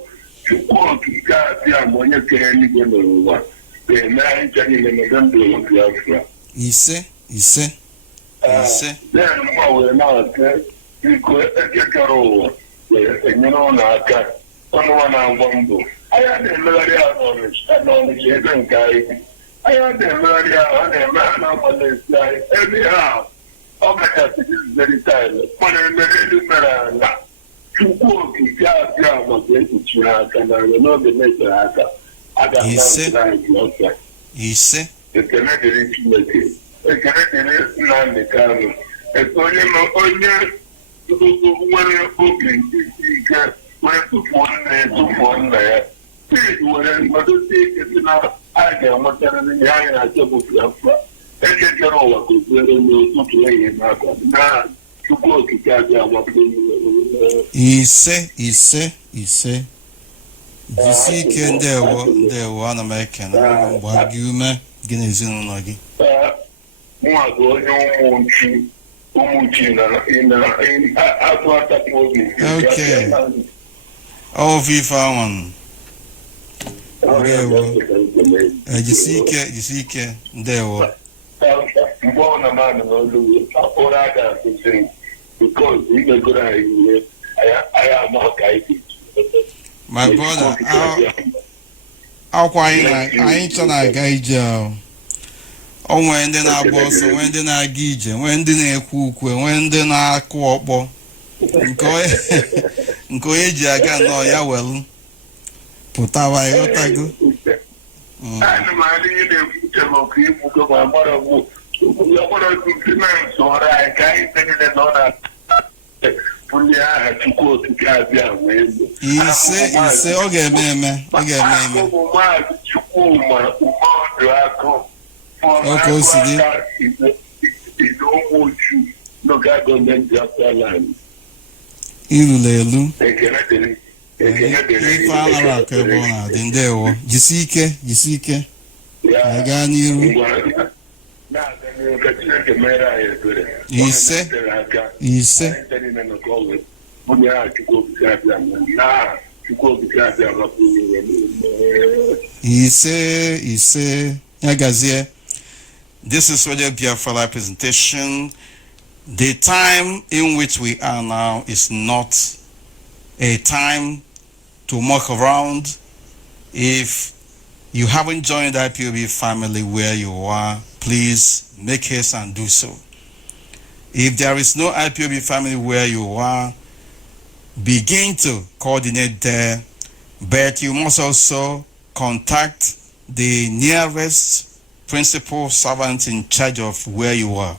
to go to God, when you can anywhere. the nine Chinese and the Biafra. Ise. Then we're now because Ekaro, and you know, Naka, someone on Bumbo. I had a malaria knowledge, and knowledge isn't guy. I had a malaria on a man on this guy. Anyhow, all my happy is very tired. When I made it, Marana, to walk, you can't get my great track, and I know the nature I got. I got no Ise. The Canadian community. The Canadian land, the Canadian. It's only one booking, where to one there. When I do see it now, I get what I'm in I double Biafra. And get your own to play in now to go to Gaza. Ise. Jisike ndewo ana m ekene gwa gị ume gị na ezinụlọ gị. Nwa bụ onye ụmụchi na atụ atapụ obi. Okay. Vifa one. Ndewo. Jisike ndewo. Mgbe ọ na mmadụ n'olu ụra aga kwụsịrị because imegoro anyị ihe anyị ama ka anyị My brother, akwa anyị chọ na-aga ije o nwere ndị na-agba ọsọ, nwee ndị na-aga ije, nwee ndị na-ekwu ukwe, nwee ndị na-akụ ọkpọ nke onye ji aga nnọọ ya welu pụtawa ịghọtago. Ana m adị ihe na-ekwuche maka ikwugo ma gbara sentiment ọrụ anyị ka anyị tenile na ọ na ndị agha Chukwu okike abịa wee ego. Ise ọ ga-eme Ụmụ maazị Chukwuma Umeọdụ Akụ oke o si dị ido ụmụ uchu n'oge gọọmenti Biafra land. Irula elu Ekene dịrị ife alara akụ ebe ọ na-adị. Ndewo, jisi ike gaa n'iru. Ise Yagazie. This is Radio Biafra Live presentation. The time in which we are now is not a time to muck around. If you haven't joined the IPOB family where you are, please make haste and do so. If there is no IPOB family where you are, begin to coordinate there, but you must also contact the nearest principal servant in charge of where you are.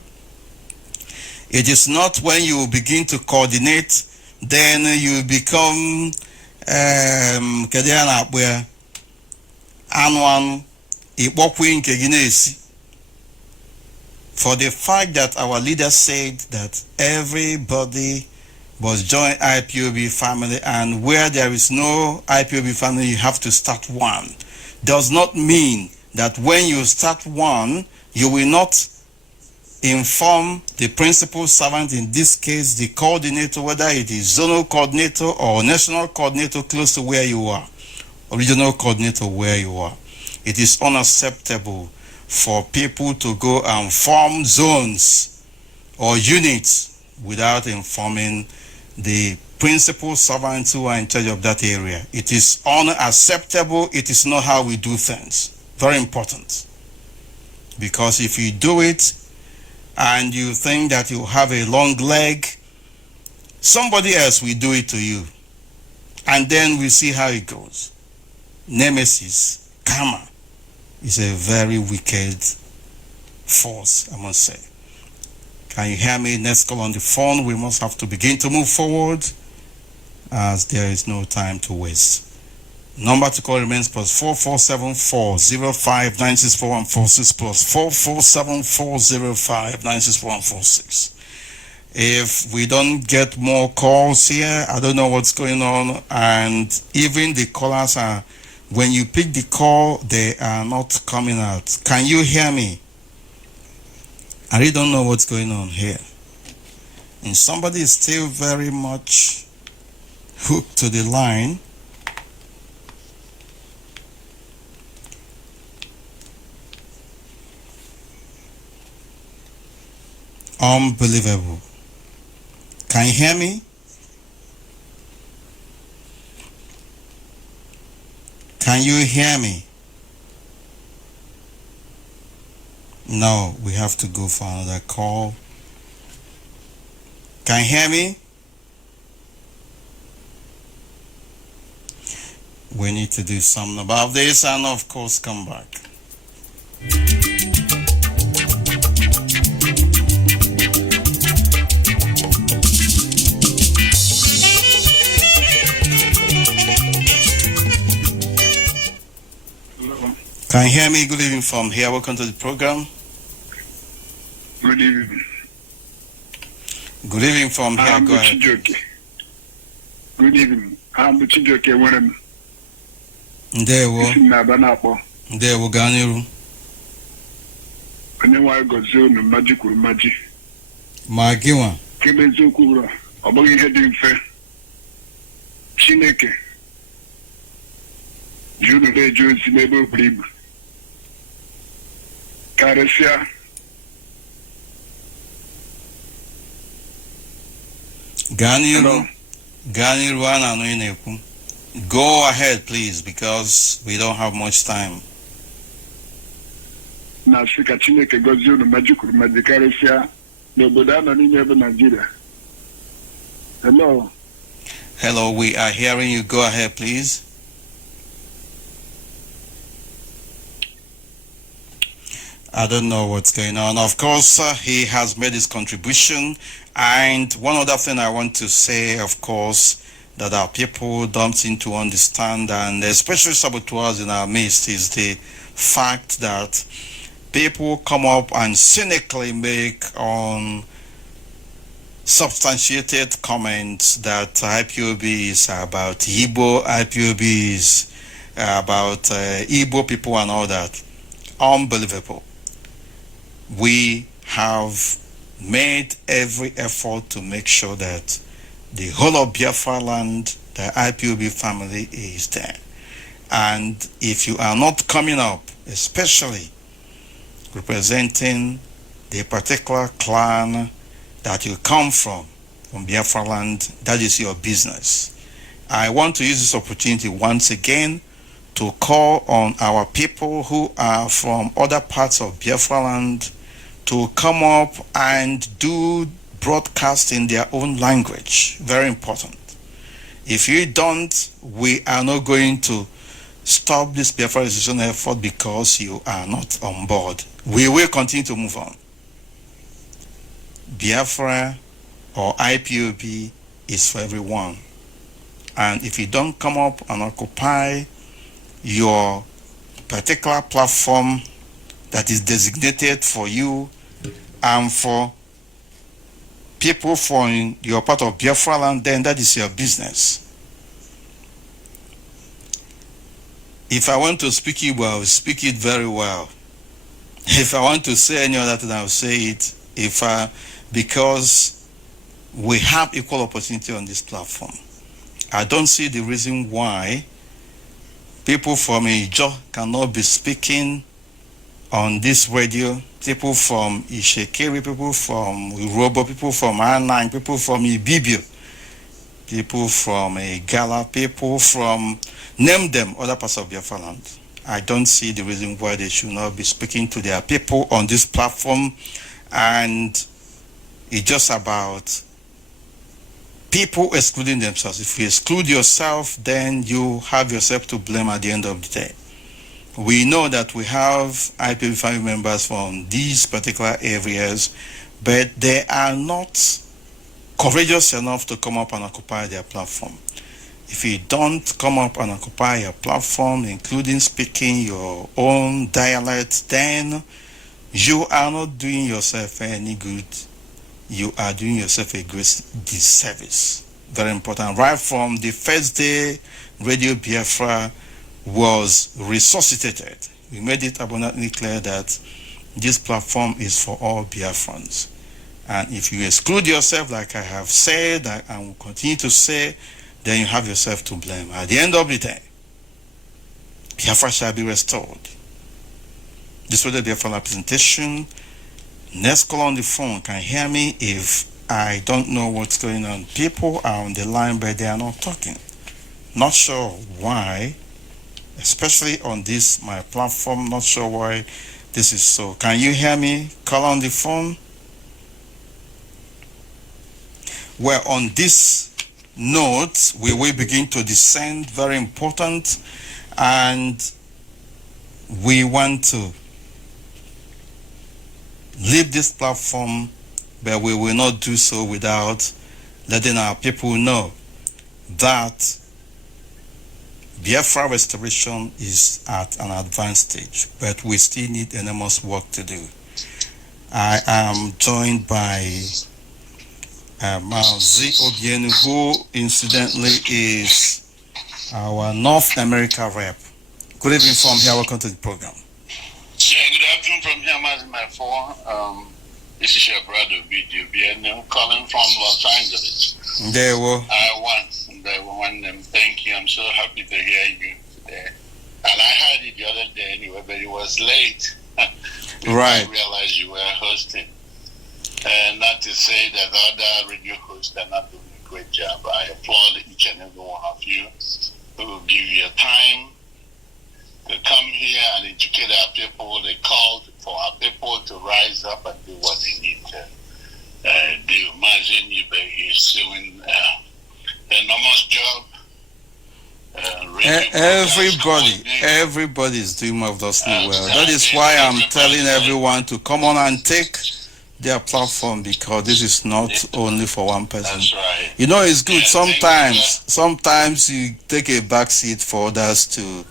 It is not when you begin to coordinate, then you become for the fact that our leader said that everybody must join IPOB family, and where there is no IPOB family, you have to start one, does not mean that when you start one, you will not inform the principal servant, in this case the coordinator, whether it is zonal coordinator or national coordinator close to where you are, or regional coordinator where you are. It is unacceptable for people to go and form zones or units without informing the principal servants who are in charge of that area. It is unacceptable. It is not how we do things. Very important. Because if you do it and you think that you have a long leg, somebody else will do it to you. And then we see how it goes. Nemesis, karma, is a very wicked force, I must say. Can you hear me? Next call on the phone. We must have to begin to move forward as there is no time to waste. Number to call remains +447405964146 +447405964146. If we don't get more calls here, I don't know what's going on, and even the callers are, when you pick the call, they are not coming out. Can you hear me? I really don't know what's going on here. And somebody is still very much hooked to the line. Unbelievable. Can you hear me? Can you hear me? No, we have to go for another call. Can you hear me? We need to do something about this and of course come back. Hello. Can you hear me? Good evening from here. Welcome to the program. Good evening. Good evening from here. I'm Go ahead. Chijoke. Good evening. I'm Chijoke Wenem. Ndewo. Isi na Banakpo. Ndewo Ganiru. Onye nwa gozie unu mmaji kwuru mmaji. Ma gịnwa. Kebe eziokwu bụrụ ọ bụghị ihe dị mfe. Chineke ji unu na-eje ozi n'ebe o buru ibu. Karịsịa Ganiru. Ganiru ananụ ị na-ekwu. Go ahead please because we don't have much time. na-asị ka Chineke gọzie unu mmaji kwuru mmaji karịsịa n'obodo a nọ n'ime ebe Nigeria. Hello. Hello, we are hearing you. Go ahead please. I don't know what's going on. Of course, he has made his contribution. And one other thing I want to say, of course, that our people don't seem to understand, and especially saboteurs in our midst, is the fact that people come up and cynically make substantiated comments that IPOB is about Igbo, IPOB is about Igbo people and all that. Unbelievable. We have made every effort to make sure that the whole of Biafra land, the IPOB family is there. And if you are not coming up, especially representing the particular clan that you come from Biafra land, that is your business. I want to use this opportunity once again to call on our people who are from other parts of Biafra land to come up and do broadcast in their own language. Very important. If you don't, we are not going to stop this Biafra resistance effort because you are not on board. We will continue to move on. Biafra or IPOB is for everyone. And if you don't come up and occupy your particular platform that is designated for you and for people from your part of Biafra land, then that is your business. If I want to speak Igbo, I will speak it very well. If I want to say any other thing, I will say it. Because we have equal opportunity on this platform. I don't see the reason why people from Ijo cannot be speaking on this radio. People from Ishekiri, people from Urobo, people from Anang, people from Ibibio, people from Igala, people from, name them, other parts of Biafra land. I don't see the reason why they should not be speaking to their people on this platform. And it's just about people excluding themselves. If you exclude yourself, then you have yourself to blame at the end of the day. We know that we have IPOB family members from these particular areas, but they are not courageous enough to come up and occupy their platform. If you don't come up and occupy your platform, including speaking your own dialect, then you are not doing yourself any good. You are doing yourself a great disservice. Very important. Right from the first day Radio Biafra was resuscitated, we made it abundantly clear that this platform is for all Biafrans. And if you exclude yourself, like I have said and will continue to say, then you have yourself to blame. At the end of the day, Biafra shall be restored. This was the Biafra presentation. Next call on the phone can hear me if I don't know what's going on. People are on the line, but they are not talking. Not sure why, especially on this my platform. Not sure why this is so. Can you hear me? Call on the phone. Well, on this note, we will begin to descend. Very important, and we want to leave this platform, but we will not do so without letting our people know that Biafra restoration is at an advanced stage, but we still need enormous work to do. I am joined by Mazi, who incidentally is our North America rep. Good evening from here. Welcome to the program. Yeah, good afternoon from here, Mazi, Mefor. This is your brother, BDB, calling from Los Angeles. There we Thank you. I'm so happy to hear you today. And I heard it the other day anyway, but it was late. Right. I realized you were hosting. And not to say that other radio hosts are not doing a great job. I applaud each and every one of you who give your time to come here and educate our people. They called for our people to rise up and do what they need to do. Mazi is doing an enormous job. Everybody is doing marvelously well. That is why I'm telling everyone to come on and take their platform, because this is not only for one person. That's right. You know, it's good. Sometimes you take a back seat for others to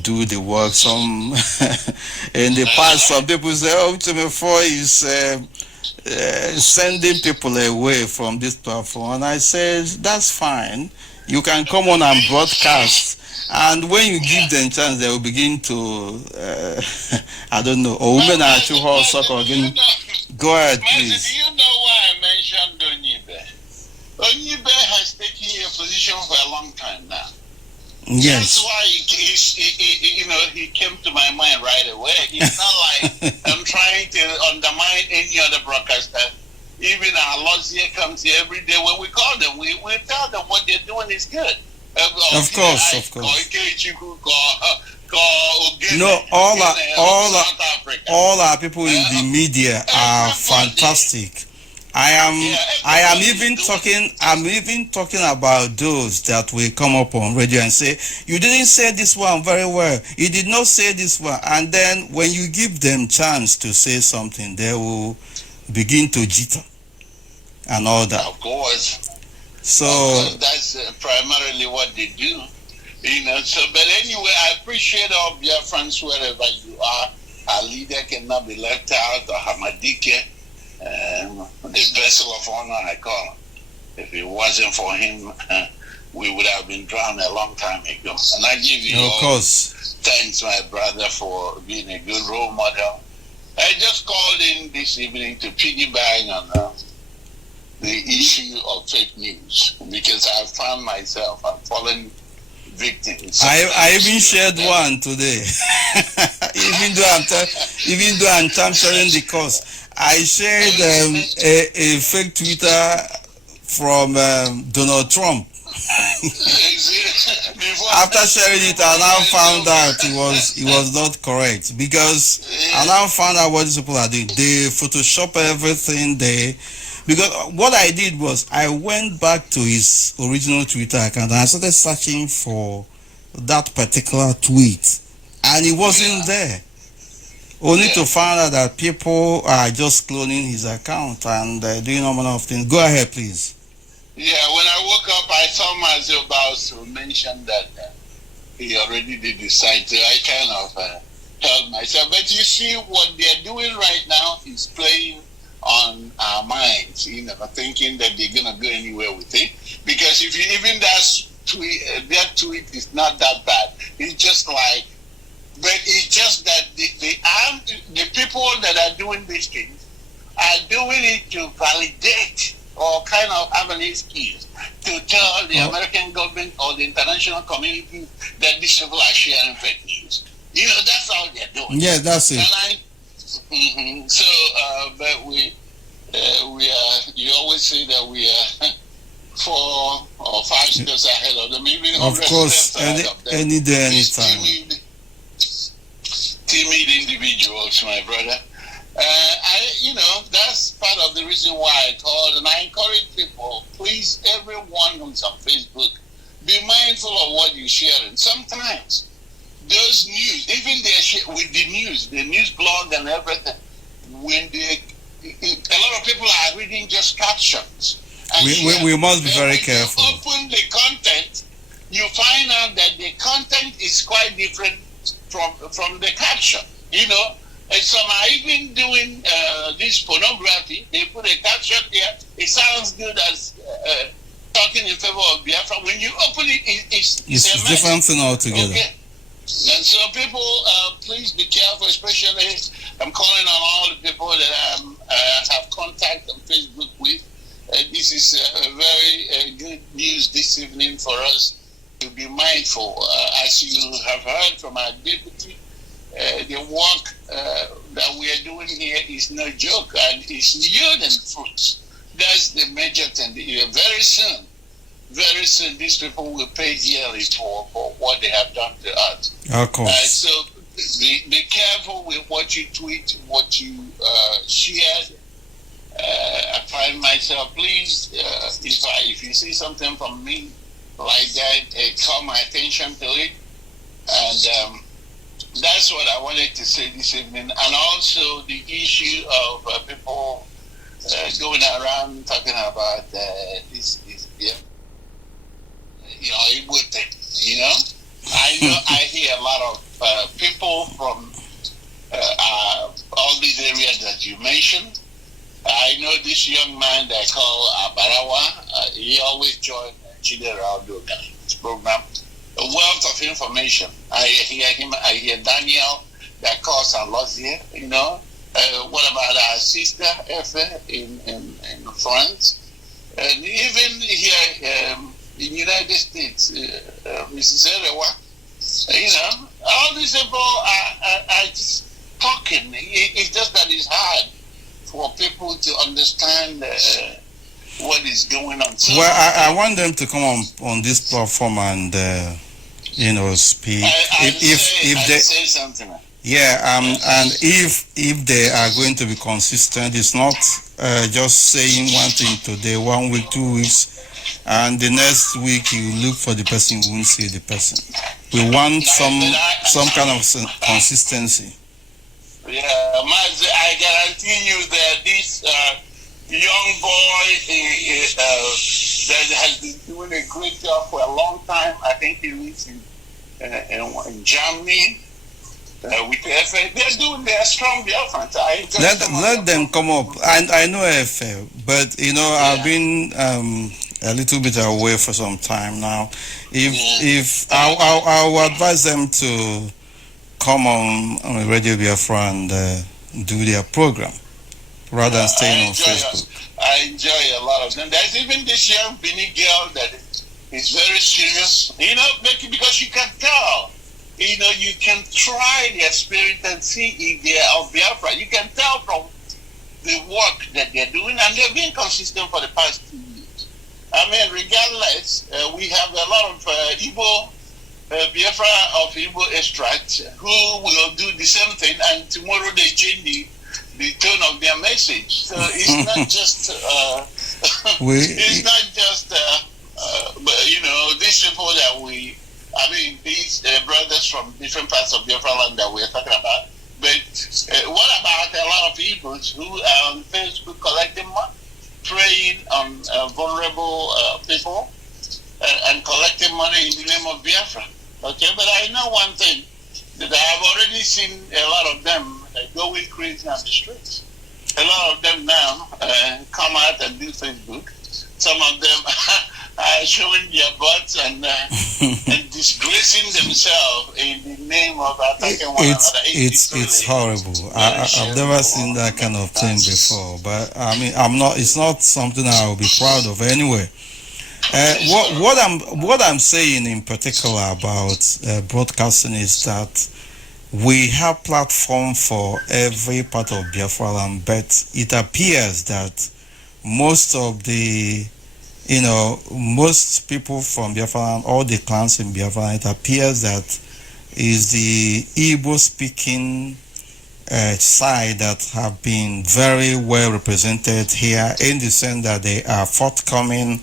do the work. Some in the past, some people say, "Oh, Mefor is sending people away from this platform," and I said, "That's fine. You can come on and broadcast, and when you give them chance, they will begin to, I don't know, or women are too hot, soccer again." Go ahead, please. Do you know why I mentioned Onyibe? Onyibe has taken a position for a long time now. Yes. That's why he came to my mind right away. It's not like I'm trying to undermine any other broadcaster. Even our laws here comes here every day. When we call them, we tell them what they're doing is good. Of course. No, all our people in the media are fantastic. I'm even talking about those that will come up on radio and say, "You didn't say this one very well. You did not say this one." And then when you give them chance to say something, they will begin to jitter and all that. Of course. So that's primarily what they do. But anyway, I appreciate all Biafrans wherever you are. Our leader cannot be left out, or Hamadike, the vessel of honor, I call him. If it wasn't for him, we would have been drowned a long time ago. And I give you thanks, my brother, for being a good role model. I just called in this evening to piggyback on the issue of fake news, because I found myself, I'm falling victims. I even shared one today. even though I'm sharing the course, I shared a fake Twitter from Donald Trump. After sharing it, I now found out it was not correct, because I now found out what these people are doing. They Photoshop everything. Because what I did was I went back to his original Twitter account and I started searching for that particular tweet, and it wasn't there. Only to find out that people are just cloning his account and doing all manner of things. Go ahead, please. Yeah, when I woke up, I saw Mazi about to mention that he already did decide to. I kind of held myself. But you see, what they're doing right now is playing on our minds, thinking that they're going to go anywhere with it. Because if you even that tweet is not that bad. It's just like, but it's just that the people that are doing these things are doing it to validate or kind of have an excuse to tell the American government or the international community that these people are sharing fake news. That's all they're doing. Yeah, that's it. So, but we are. You always say that we are 4 or 5 steps ahead of them, even Of 100 course, steps ahead of them. any day, These anytime. timid individuals, my brother. That's part of the reason why I called, and I encourage people, please, everyone who's on Facebook, be mindful of what you share. And sometimes those news, even with the news blog and everything, when a lot of people are reading just captions. We must be very careful. When you open the content, you find out that the content is quite different from the caption. And some are even doing this pornography. They put a caption there. It sounds good as talking in favor of Biafra. When you open it, it's a different thing altogether. Okay. And so people, please be careful, especially I'm calling on all the people that I have contact on Facebook with. This is a very good news this evening for us to be mindful. As you have heard from our deputy, the work that we are doing here is no joke, and it's yielding fruits. That's the major thing. Very soon, these people will pay dearly for what they have done to us. Of course. So be careful with what you tweet, what you shared. I find myself, please, if you see something from me like that, call my attention to it. And that's what I wanted to say this evening. And also the issue of people going around talking about this Igbo thing, I hear a lot of people from all these areas that you mentioned. I know this young man they call Barawa. He always joins Chidera Aldo's program. A wealth of information. I hear him. I hear Daniel that calls Alozie. What about our sister Efe in France? And even here in United States, Mrs. Erewa. All these people are just talking. It's just that it's hard for people to understand what is going on. So, well, I want them to come on this platform and speak. If they say something. Yeah, and if they are going to be consistent, it's not just saying one thing today, 1 week, 2 weeks, and the next week you look for the person, you won't see the person. We want some kind of consistency. Yeah, Mazi, I guarantee you that this young boy that has been doing a great job for a long time. I think he lives in Germany. With Efe, they're strong Biafrans. Let them come up. And I know Efe, but I've been a little bit away for some time now. If I will advise them to come on Radio Biafra and do their program rather than staying on Facebook. I enjoy a lot of them. There's even this young Bini girl that is very serious. Because you can tell. You can try their spirit and see if they are of Biafra. You can tell from the work that they're doing, and they've been consistent for the past 2 years. I mean, regardless, we have a lot of Igbo, Biafra of Igbo extracts who will do the same thing, and tomorrow they change the tone of their message. So it's not just, these people that these brothers from different parts of Biafra land that we're talking about. But what about a lot of Igbos who are on Facebook collecting money, preying on vulnerable people, and collecting money in the name of Biafra? Okay, but I know one thing, that I have already seen a lot of them going crazy on the streets. A lot of them now come out and do Facebook. Some of them are showing their butts and disgracing themselves in the name of attacking one another. It's horrible. I've never seen that kind of thing before. But I mean, it's not something I will be proud of anyway. What I'm saying in particular about broadcasting is that we have platform for every part of Biafra land, but it appears that most of the, most people from Biafra land, all the clans in Biafra land, it appears that is the Igbo speaking side that have been very well represented here, in the sense that they are forthcoming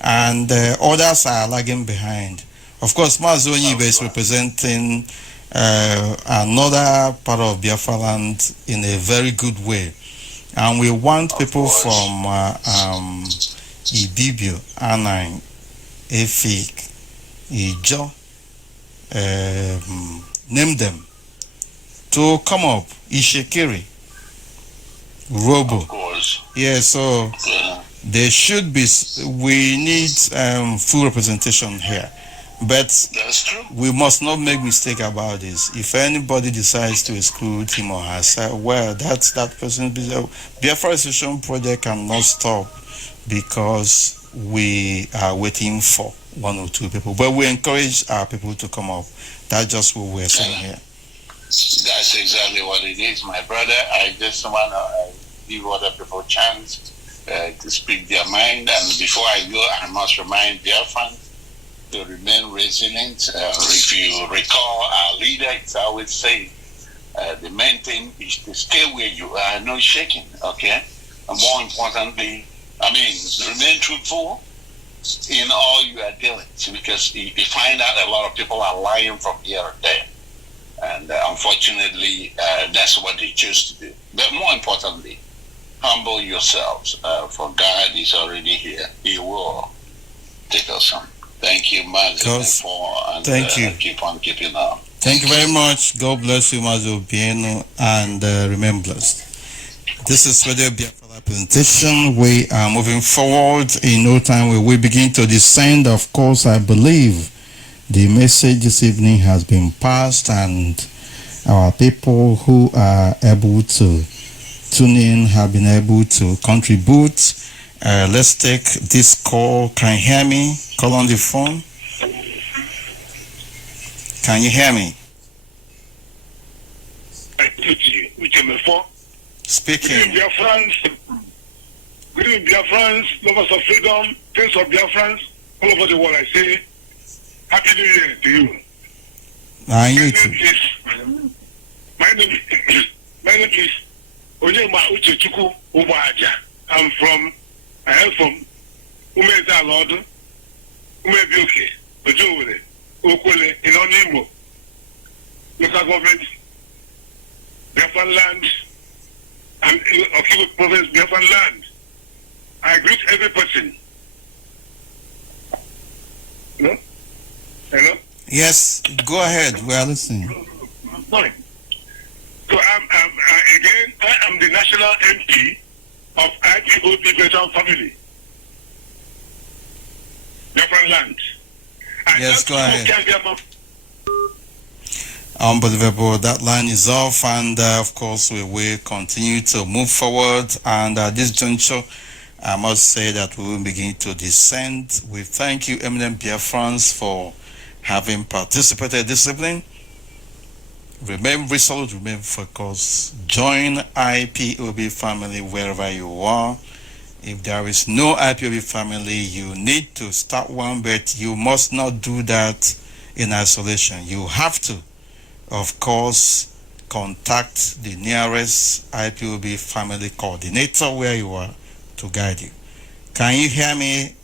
and others are lagging behind. Of course, Mazi Onyibe is representing another part of Biafra land in a very good way. And we want people from Ibibio, Anang, Efik, Ijo, name them, to come up. Ishekiri, Robo. Of course. Yeah, so there should be, we need full representation here. But That's true. we must not make mistake about this. If anybody decides to exclude him or herself, well, that's that person's business. Biafra Association project cannot stop because we are waiting for one or two people. But we encourage our people to come up. That's just what we're saying here. That's exactly what it is, my brother. I just want to give other people a chance to speak their mind. And before I go, I must remind Biafrans to remain resilient. If you recall, our leader is always saying the main thing is to stay where you are, no shaking, okay? And more importantly, remain truthful in all you are doing, because you find out a lot of people are lying from here and there. And unfortunately, that's what they choose to do. But more importantly, humble yourselves, for God is already here. He will take us on. Thank you, Mazi, and thank you. Keep on keeping on. Thank you very much. God bless you, Mazi Obieno, and remain blessed. This is Radio Biafra presentation. We are moving forward. In no time, we will begin to descend. Of course, I believe the message this evening has been passed, and our people who are able to tune in have been able to contribute. Let's take this call. Can you hear me? Call on the phone. Can you hear me? Uche Mefor. Speaking. Good evening, Biafrans, lovers of freedom, friends of Biafrans, all over the world. I say, Happy New Year to you. I need to. My name is Onyema Uche Chukwu Ubaja. I am from Umeza Lord, Umebioke, Ojowere, Okwele, in Onimo, local government, Biafran land, and Okibo province, Biafran land. I greet every person. Hello? Hello? Yes, go ahead. We are listening. Sorry. So I am the national MP of Ipob veteran family. Biafran land. Yes, go ahead. Unbelievable. That line is off, and of course we will continue to move forward. And at this juncture, I must say that we will begin to descend. We thank you, eminent Biafrans, for having participated this evening. Remain resolute, remain focused. Join IPOB family wherever you are. If there is no IPOB family, you need to start one, but you must not do that in isolation. You have to, of course, contact the nearest IPOB family coordinator where you are to guide you. Can you hear me?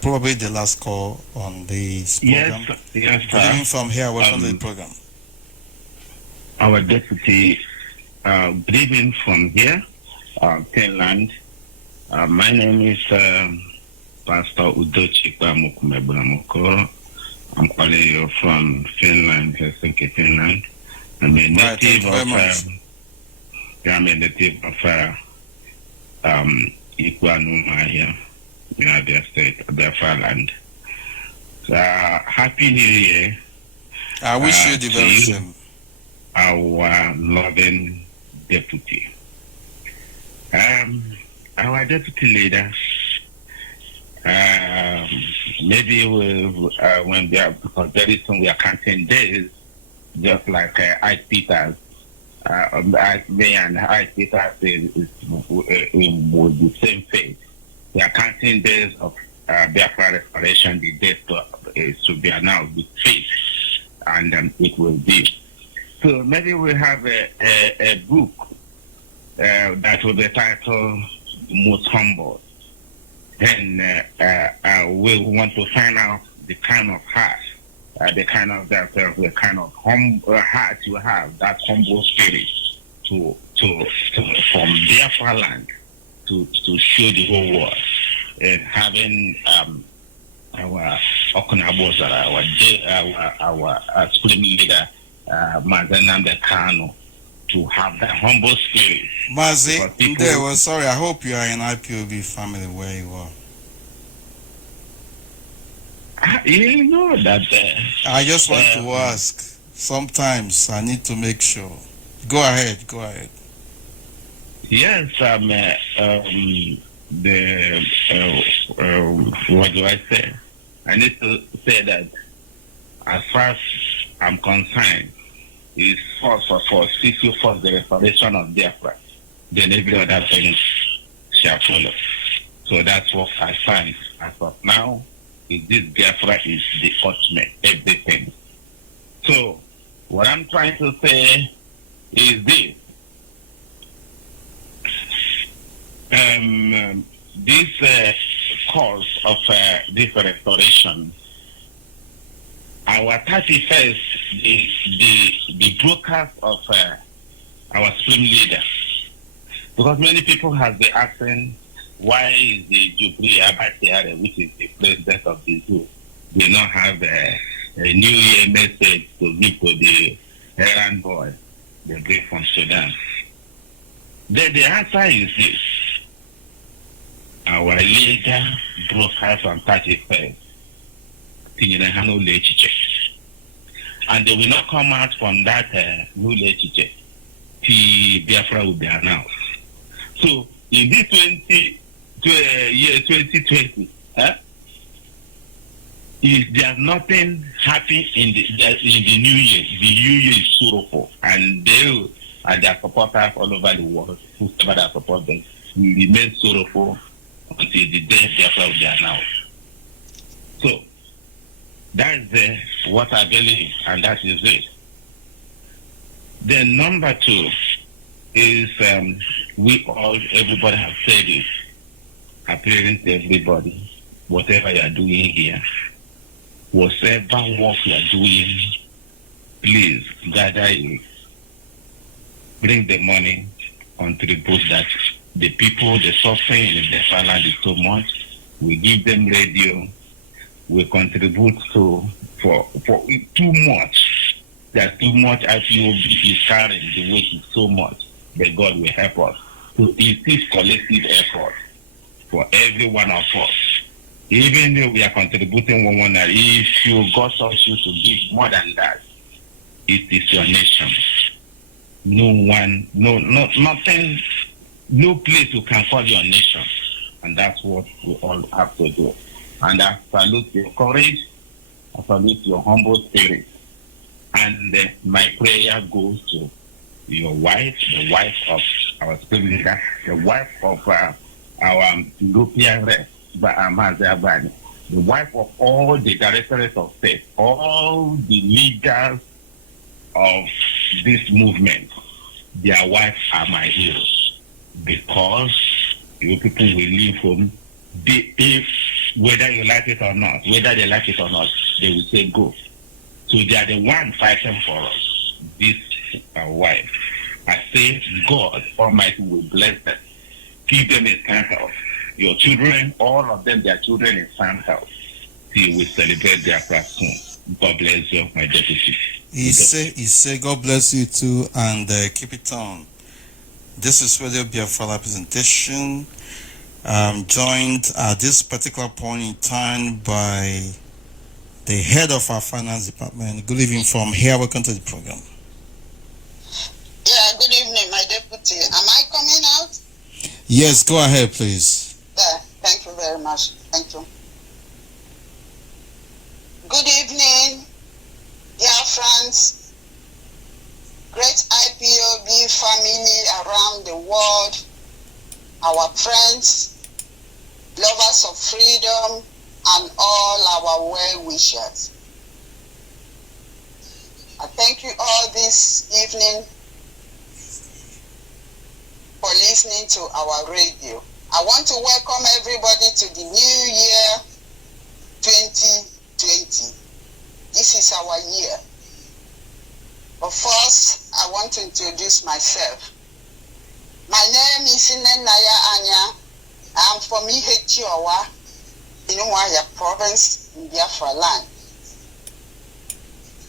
Probably the last call on this program. Yes, Good evening from here. Welcome to the program. Our deputy, good evening from here, Finland. My name is Pastor Uche Mukumebunamoko. I'm calling you from Finland, Helsinki, Finland. I'm a native of Ikwanuma here, United States, Biafra land. Happy New Year. I wish you the very same. Our loving deputy. Our deputy leaders, maybe when they are, because very soon we are counting days just like Ike Peters. Me and Ike Peters is with the same faith. We are counting days of Biafra restoration, the date to be announced with faith, and it will be. So maybe we have a book that will be titled Most Humble. And we want to find out the kind of heart, the kind of heart you have, that humble spirit to from Biafra land to show the whole world. And having our Okunabos, our supreme leader, Mazi Kano, to have that humble spirit. Mazi, sorry, I hope you are in IPOB family where you are. You know that. I just want to ask. Sometimes I need to make sure. Go ahead. Yes, what do I say? I need to say that as far as I'm concerned, is first of all, seek you first the restoration of Biafra, then every other thing shall follow. So that's what I find as of now. Is this Biafra is the ultimate everything. So what I'm trying to say is this. This cause of this restoration, our 31st, the brokers of our supreme leader, because many people have been asking why is the Jubri Abatiare, which is the president of the zoo, they not have a New Year message to give to the errand boy, the brief from Sudan. Then the answer is this. Our leader brokers on 31st, and they will not come out from that new legislature till Biafra will be announced. So in this year 2020, there's nothing happy in the new year. The new year is sorrowful, and they and their supporters all over the world, whoever that support them, will remain sorrowful until the day Biafra will be announced. So that's what I believe, and that is it. Then number two is everybody has said it, appealing to everybody, whatever you are doing here, whatever work you are doing, please gather it, bring the money, contribute that the people, the suffering in the land is so much. We give them radio, we contribute for too much. There's too much IPOB is carrying, the weight is so much, but God will help us. So it is collective effort for every one of us. Even though we are contributing one another, if you got also to give more than that, it is your nation. Nothing, no place you can call your nation. And that's what we all have to do. And I salute your courage, I salute your humble spirit. And my prayer goes to your wife, the wife of our spirit leader, the wife of our European rep, Mazi, the wife of all the directors of state, all the leaders of this movement. Their wives are my heroes, because you people will live home. Whether you like it or not, whether they like it or not, they will say go. So they are the one fighting for us. This wife. I say God Almighty will bless them. Give them a sound health. Your children, all of them, their children in sound health. See, we celebrate their class soon. God bless you, my deputy. He say, God bless you too, and keep it on. This is Radio Biafra representation. I'm joined at this particular point in time by the head of our finance department. Good evening from here. Welcome to the program. Yeah, good evening, my deputy. Am I coming out? Yes, go ahead, please. Yeah, thank you very much. Thank you. Good evening, dear friends. great IPOB family around the world, our friends, lovers of freedom, and all our well-wishers. I thank you all this evening for listening to our radio. I want to welcome everybody to the new year 2020. This is our year. But first, I want to introduce myself. My name is Naya Anya. I'm from Ihechiowa, in Umuahia province in Biafra land.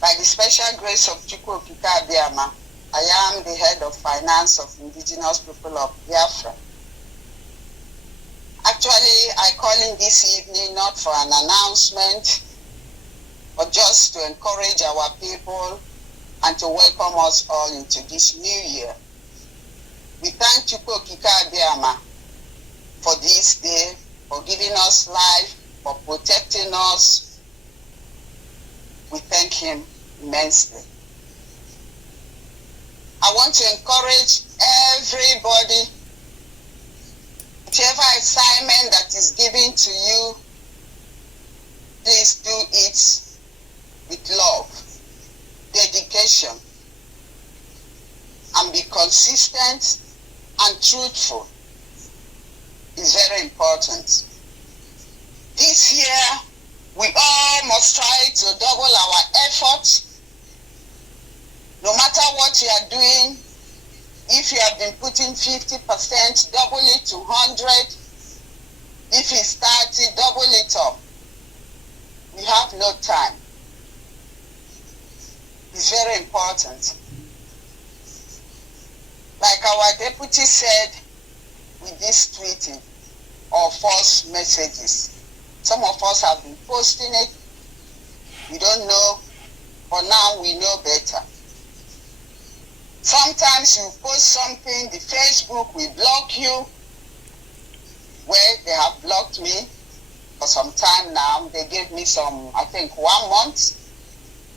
By the special grace of Chukwu Okike Abiyama, I am the head of finance of indigenous people of Biafra. Actually, I call in this evening not for an announcement, but just to encourage our people and to welcome us all into this new year. We thank Chukwu Okike Abiyama for this day, for giving us life, for protecting us. We thank him immensely. I want to encourage everybody, whatever assignment that is given to you, please do it with love, dedication, and be consistent and truthful. Is very important. This year, we all must try to double our efforts. No matter what you are doing, if you have been putting 50%, double it to 100. If it's 30, double it up. We have no time. It's very important. Like our deputy said with this tweeting or false messages, some of us have been posting it. We don't know, but now we know better. Sometimes you post something, the Facebook will block you. Well, they have blocked me for some time now. They gave me some, I think, 1 month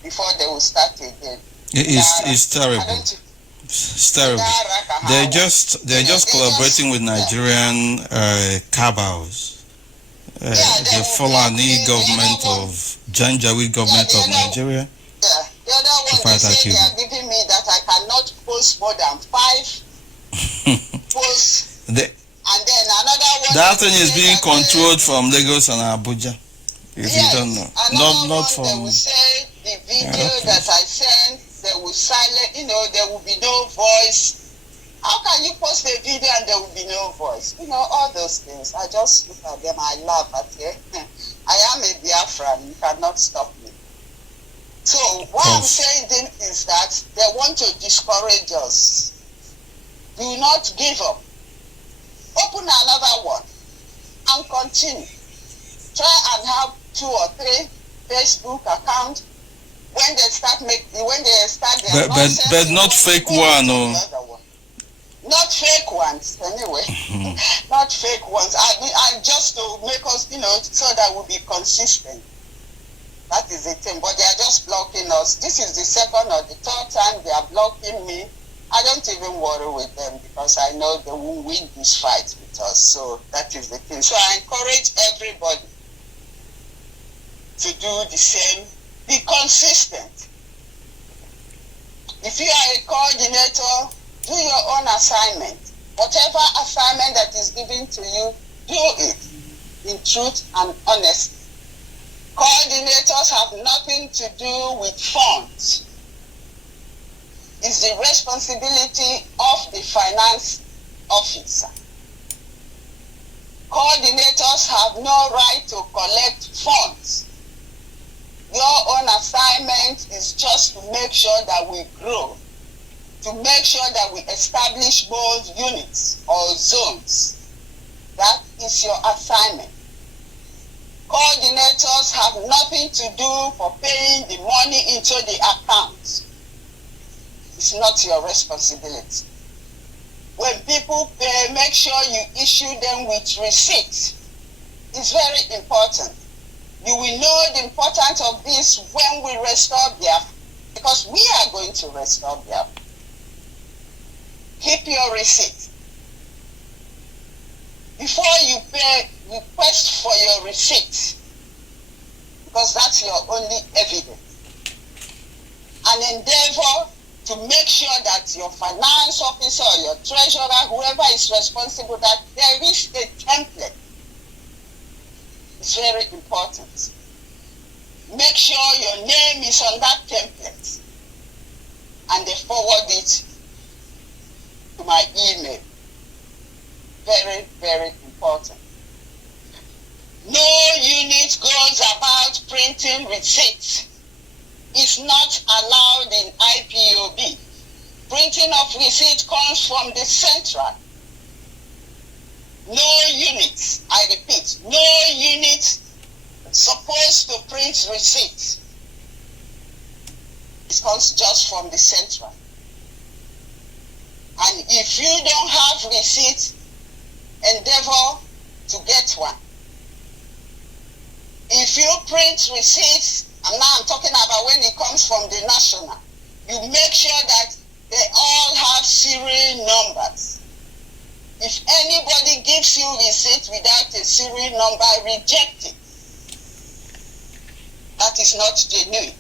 before they will start again. It's terrible. It's terrible. They're just collaborating with Nigerian cabals. The Fulani government of Janjaweed government of Nigeria. The other one, they say they are giving me that I cannot post more than 5 posts. And then another one. That thing is being controlled from Lagos and Abuja. If you don't know. Not from. They will say the video that I sent, they will silence, there will be no voice. How can you post a video and there will be no voice? All those things. I just look at them, I laugh at it. I am a Biafran, you cannot stop me. So what I'm saying then is that they want to discourage us. Do not give up. Open another one and continue. Try and have 2 or 3 Facebook accounts. When they start their nonsense, but not fake one, or not fake ones anyway. Not fake ones. I just to make us, so that we'll be consistent. That is the thing. But they are just blocking us. This is the 2nd or the 3rd time they are blocking me. I don't even worry with them because I know they will win this fight with us. So that is the thing. So I encourage everybody to do the same. Be consistent. If you are a coordinator, do your own assignment. Whatever assignment that is given to you, do it in truth and honesty. Coordinators have nothing to do with funds. It's the responsibility of the finance officer. Coordinators have no right to collect funds. Your own assignment is just to make sure that we grow, to make sure that we establish both units or zones. That is your assignment. Coordinators have nothing to do for paying the money into the accounts. It's not your responsibility. When people pay, make sure you issue them with receipts. It's very important. You will know the importance of this when we restore Biafra, because we are going to restore Biafra. keep your receipt. Before you pay, request for your receipt, because that's your only evidence. And endeavor to make sure that your finance officer or your treasurer, whoever is responsible, that there is a template. It's very important. Make sure your name is on that template and they forward it to my email. Very, very important. No unit goes about printing receipts. It's not allowed in IPOB. Printing of receipt comes from the central. No unit, I repeat, no unit supposed to print receipts. It comes just from the central. And if you don't have receipt, endeavor to get one. If you print receipts, and now I'm talking about when it comes from the national, you make sure that they all have serial numbers. If anybody gives you receipt without a serial number, reject it. That is not genuine.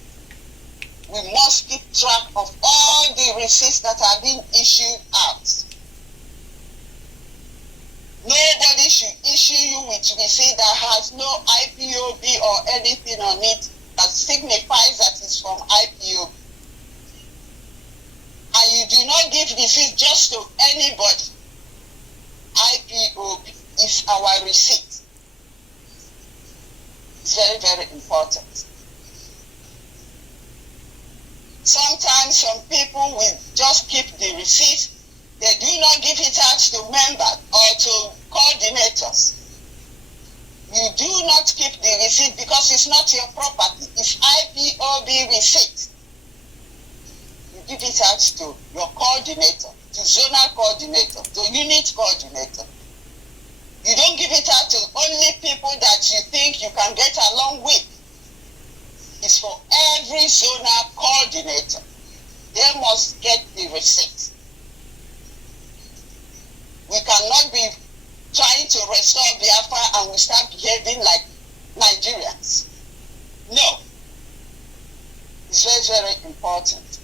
We must keep track of all the receipts that are being issued out. Nobody should issue you with receipt that has no IPOB or anything on it that signifies that it's from IPOB. And you do not give receipt just to anybody. IPOB is our receipt. It's very, very important. Sometimes some people will just keep the receipt. They do not give it out to members or to coordinators. You do not keep the receipt because it's not your property. It's IPOB receipt. You give it out to your coordinator, to zonal coordinator, to unit coordinator. You don't give it out to only people that you think you can get along with. It's for every zonal coordinator. They must get the receipt. We cannot be trying to restore Biafra and we start behaving like Nigerians. No. It's very, very important.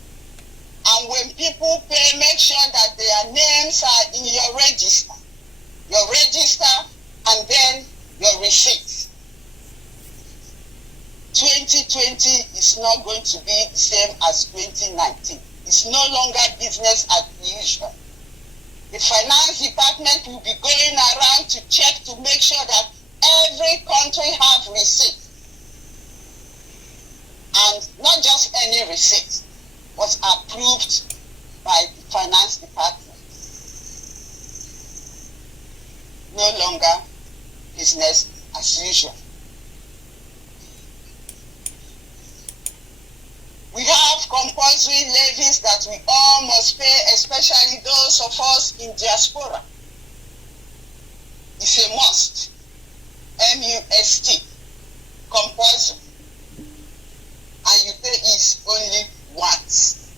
And when people pay, make sure that their names are in your register. Your register and then your receipt. 2020 is not going to be the same as 2019. It's no longer business as usual. The finance department will be going around to check to make sure that every country have receipt. And not just any receipt, was approved by the finance department. No longer business as usual. We have compulsory levies that we all must pay, especially those of us in diaspora. It's a must. MUST. Compulsory. And you pay it only once.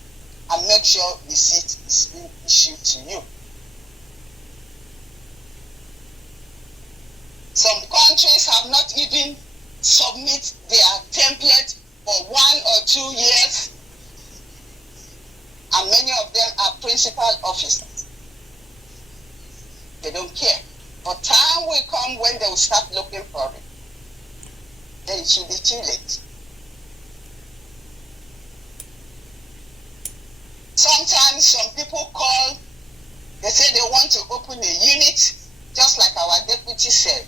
And make sure receipt is being issued to you. Some countries have not even submit their template for 1 or 2 years, and many of them are principal officers. They don't care. But time will come when they will start looking for it. Then it should be too late. Sometimes some people call, they say they want to open a unit, just like our deputy said.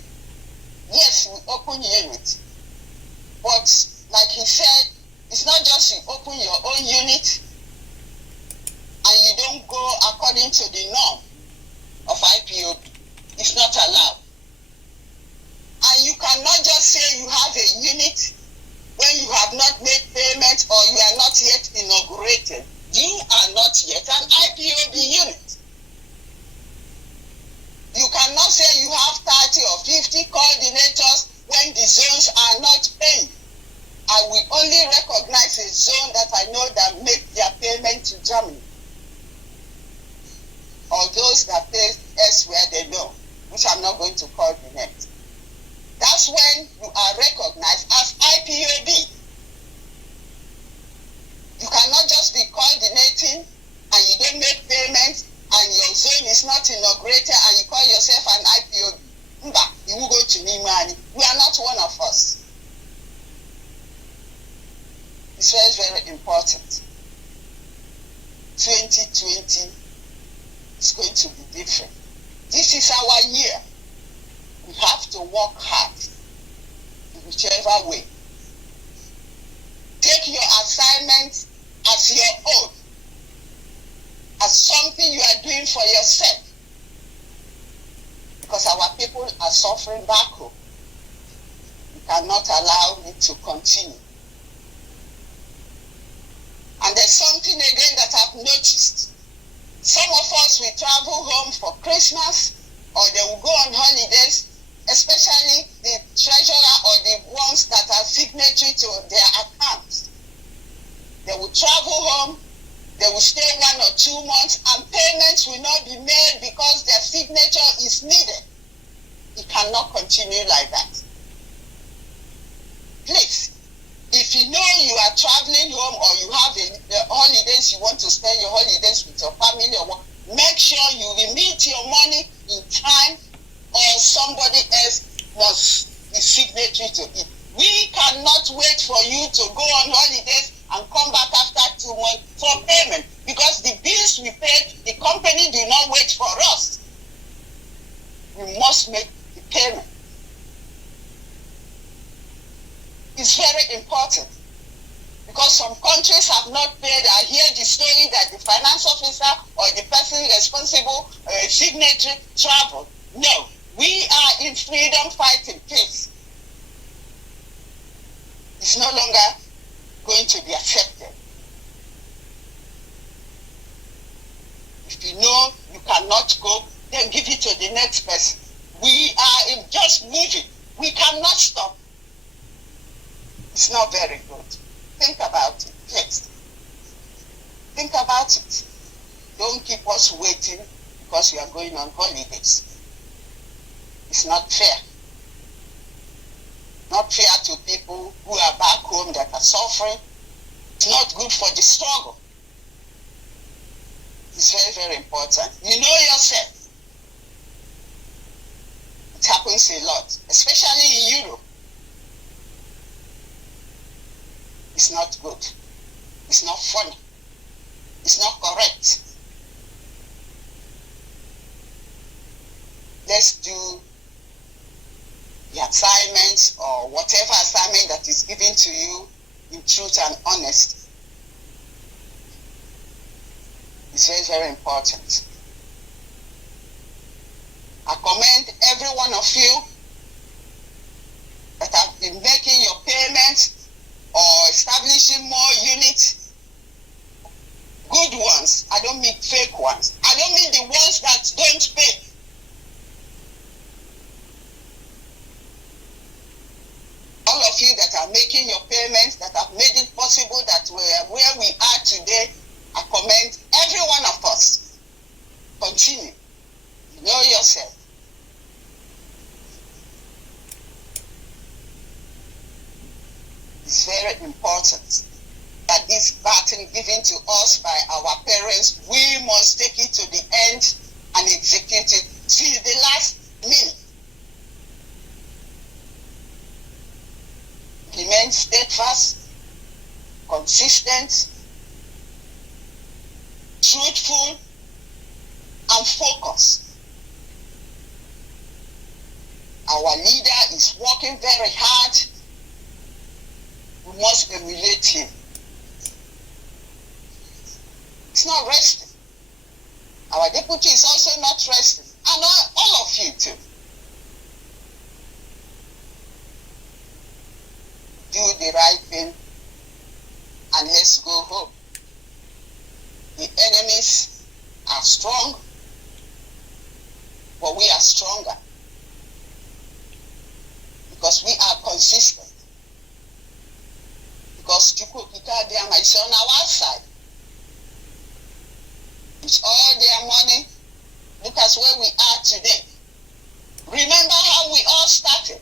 Yes, we open unit. But like he said, it's not just you open your own unit and you don't go according to the norm of IPOB. It's not allowed. And you cannot just say you have a unit when you have not made payment or you are not yet inaugurated. You are not yet an IPOB unit. You cannot say you have 30 or 50 coordinators when the zones are not paying. I will only recognize a zone that I know that make their payment to Germany when you are recognized as IPOB. You cannot just be coordinating and you don't make payments and your zone is not inaugurated and you call yourself an IPOB. You will go to Nimani. We are not one of us. It's very, very important. 2020 is going to be different. This is our year. We have to work hard in whichever way. Take your assignment as your own, as something you are doing for yourself. Because our people are suffering back home. We cannot allow it to continue. And there's something again that I've noticed. Some of us will travel home for Christmas or they will go on holidays, especially the treasurer or the ones that are signatory to their accounts. They will travel home, they will stay 1 or 2 months, and payments will not be made because their signature is needed. It cannot continue like that. Please, if you know you are traveling home or you have the holidays, you want to spend your holidays with your family or what, make sure you remit your money in time or somebody else must be signatory to it. We cannot wait for you to go on holidays and come back after 2 months for payment because the bills we pay, the company do not wait for us. We must make the payment. It's very important because some countries have not paid. I hear the story that the finance officer or the person responsible signatory traveled. No, we are in freedom fighting, please. It's no longer going to be accepted. If you know you cannot go, then give it to the next person. We are just moving. We cannot stop. It's not very good. Think about it, please. Think about it. Don't keep us waiting because you are going on holidays. It's not fair. Not fair to people who are back home that are suffering. It's not good for the struggle. It's very, very important. You know yourself. It happens a lot, especially in Europe. It's not good. It's not funny. It's not correct. Let's do the assignments or whatever assignment that is given to you in truth and honesty. It's very, very important. I commend every one of you that have been making your payments or establishing more units, good ones. I don't mean fake ones. I don't mean the ones that don't pay. All of you that are making your payments, that have made it possible that we're where we are today, I commend every one of us. Continue. Know yourself. It's very important that this battle given to us by our parents, we must take it to the end and execute it till the last minute. Remain steadfast, consistent, truthful, and focused. Our leader is working very hard. We must emulate him. It's not resting. Our deputy is also not resting. And all of you too. Do the right thing and let's go home. The enemies are strong, but we are stronger because we are consistent. Because Chukwukika is on our side. With all their money, look at where we are today. Remember how we all started.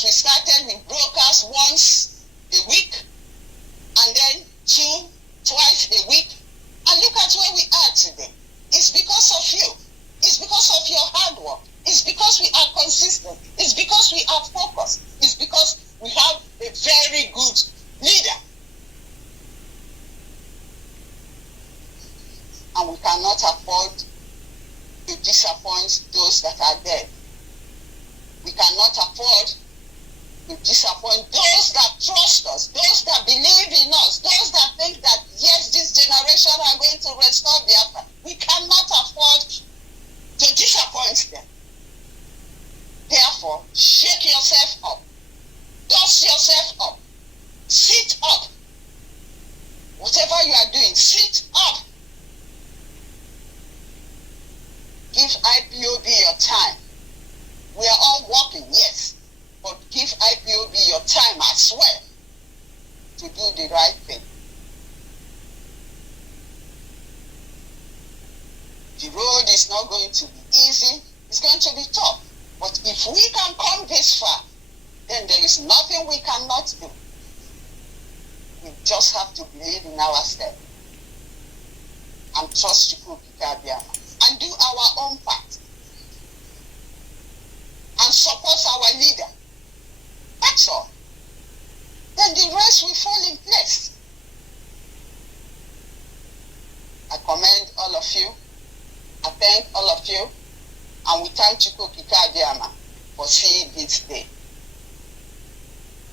As we started with brokers once a week, and then twice a week, and look at where we are today. It's because of you. It's because of your hard work. It's because we are consistent. It's because we are focused. It's because we have a very good leader. And we cannot afford to disappoint those that are dead. We cannot afford to disappoint those that trust us, those that believe in us, those that think that, yes, this generation are going to restore Biafra. We cannot afford to disappoint them. Therefore, shake yourself up. Dust yourself up. Sit up. Whatever you are doing, sit up. Give IPOB your time. We are all working, yes, but give IPOB your time as well to do the right thing. The road is not going to be easy. It's going to be tough. But if we can come this far, then there is nothing we cannot do. We just have to believe in ourselves and trust Chukwuka and do our own part and support our leader. That's all. Then the rest will fall in place. I commend all of you. I thank all of you. And we thank Chukwuka for seeing this day.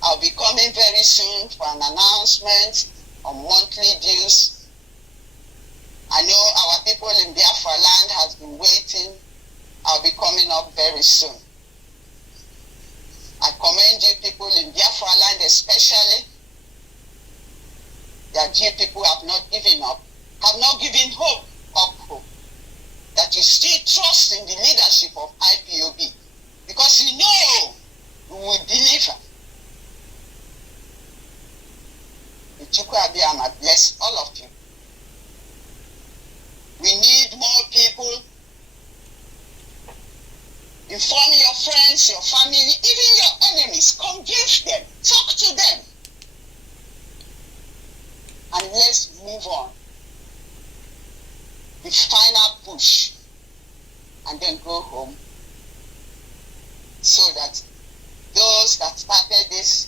I'll be coming very soon for an announcement on monthly dues. I know our people in Biafra land has been waiting. I'll be coming up very soon. I commend you people in Biafra land especially, that you people have not given up, have not given hope. That you still trust in the leadership of IPOB, because you know we will deliver. May Chukwuka bless all of you. We need more people. Inform your friends, your family, even your enemies. Convince them. Talk to them. And let's move on. The final push, and then go home, so that those that started this,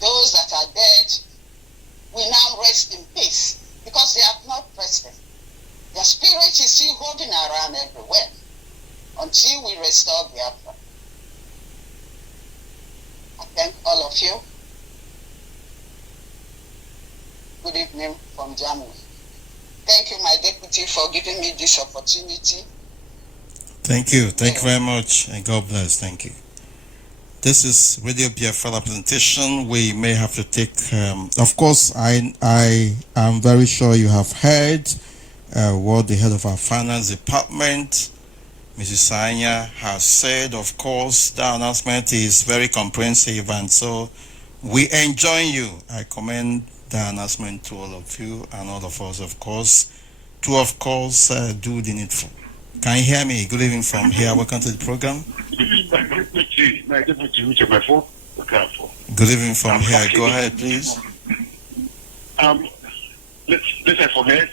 those that are dead, will now rest in peace, because they have not rested. Their spirit is still holding around everywhere until we restore Biafra. I thank all of you. Good evening from Germany. Thank you, my deputy, for giving me this opportunity. Thank you. Thank you very much, and God bless. Thank you. This is Radio Biafra presentation. We may have to take, of course, I am very sure you have heard what the head of our finance department, Mrs. Sanya, has said. Of course, the announcement is very comprehensive, and so we enjoin you. I commend the announcement to all of you and all of us, of course, to, of course, do the needful. Can you hear me? Good evening from here. Welcome to the program. Good evening from here. Go ahead, please. Let's forget.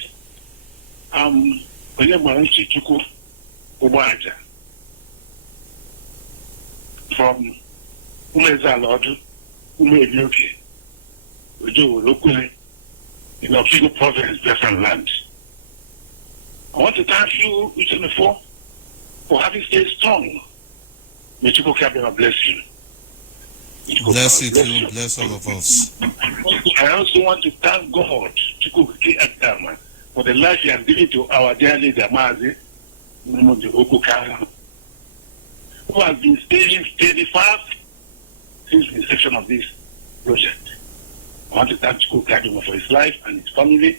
From Uche, locally in the Ipob province, Biafran land. I want to thank you, Uche, for having stayed strong. May Chukwuka bless you. Bless you too. Bless all of us. I also want to thank God, Chukwuka, for the life He has given to our dear leader, Mazi, who has been staying steadfast since the inception of this project. I want to thank Chukwuka for his life and his family.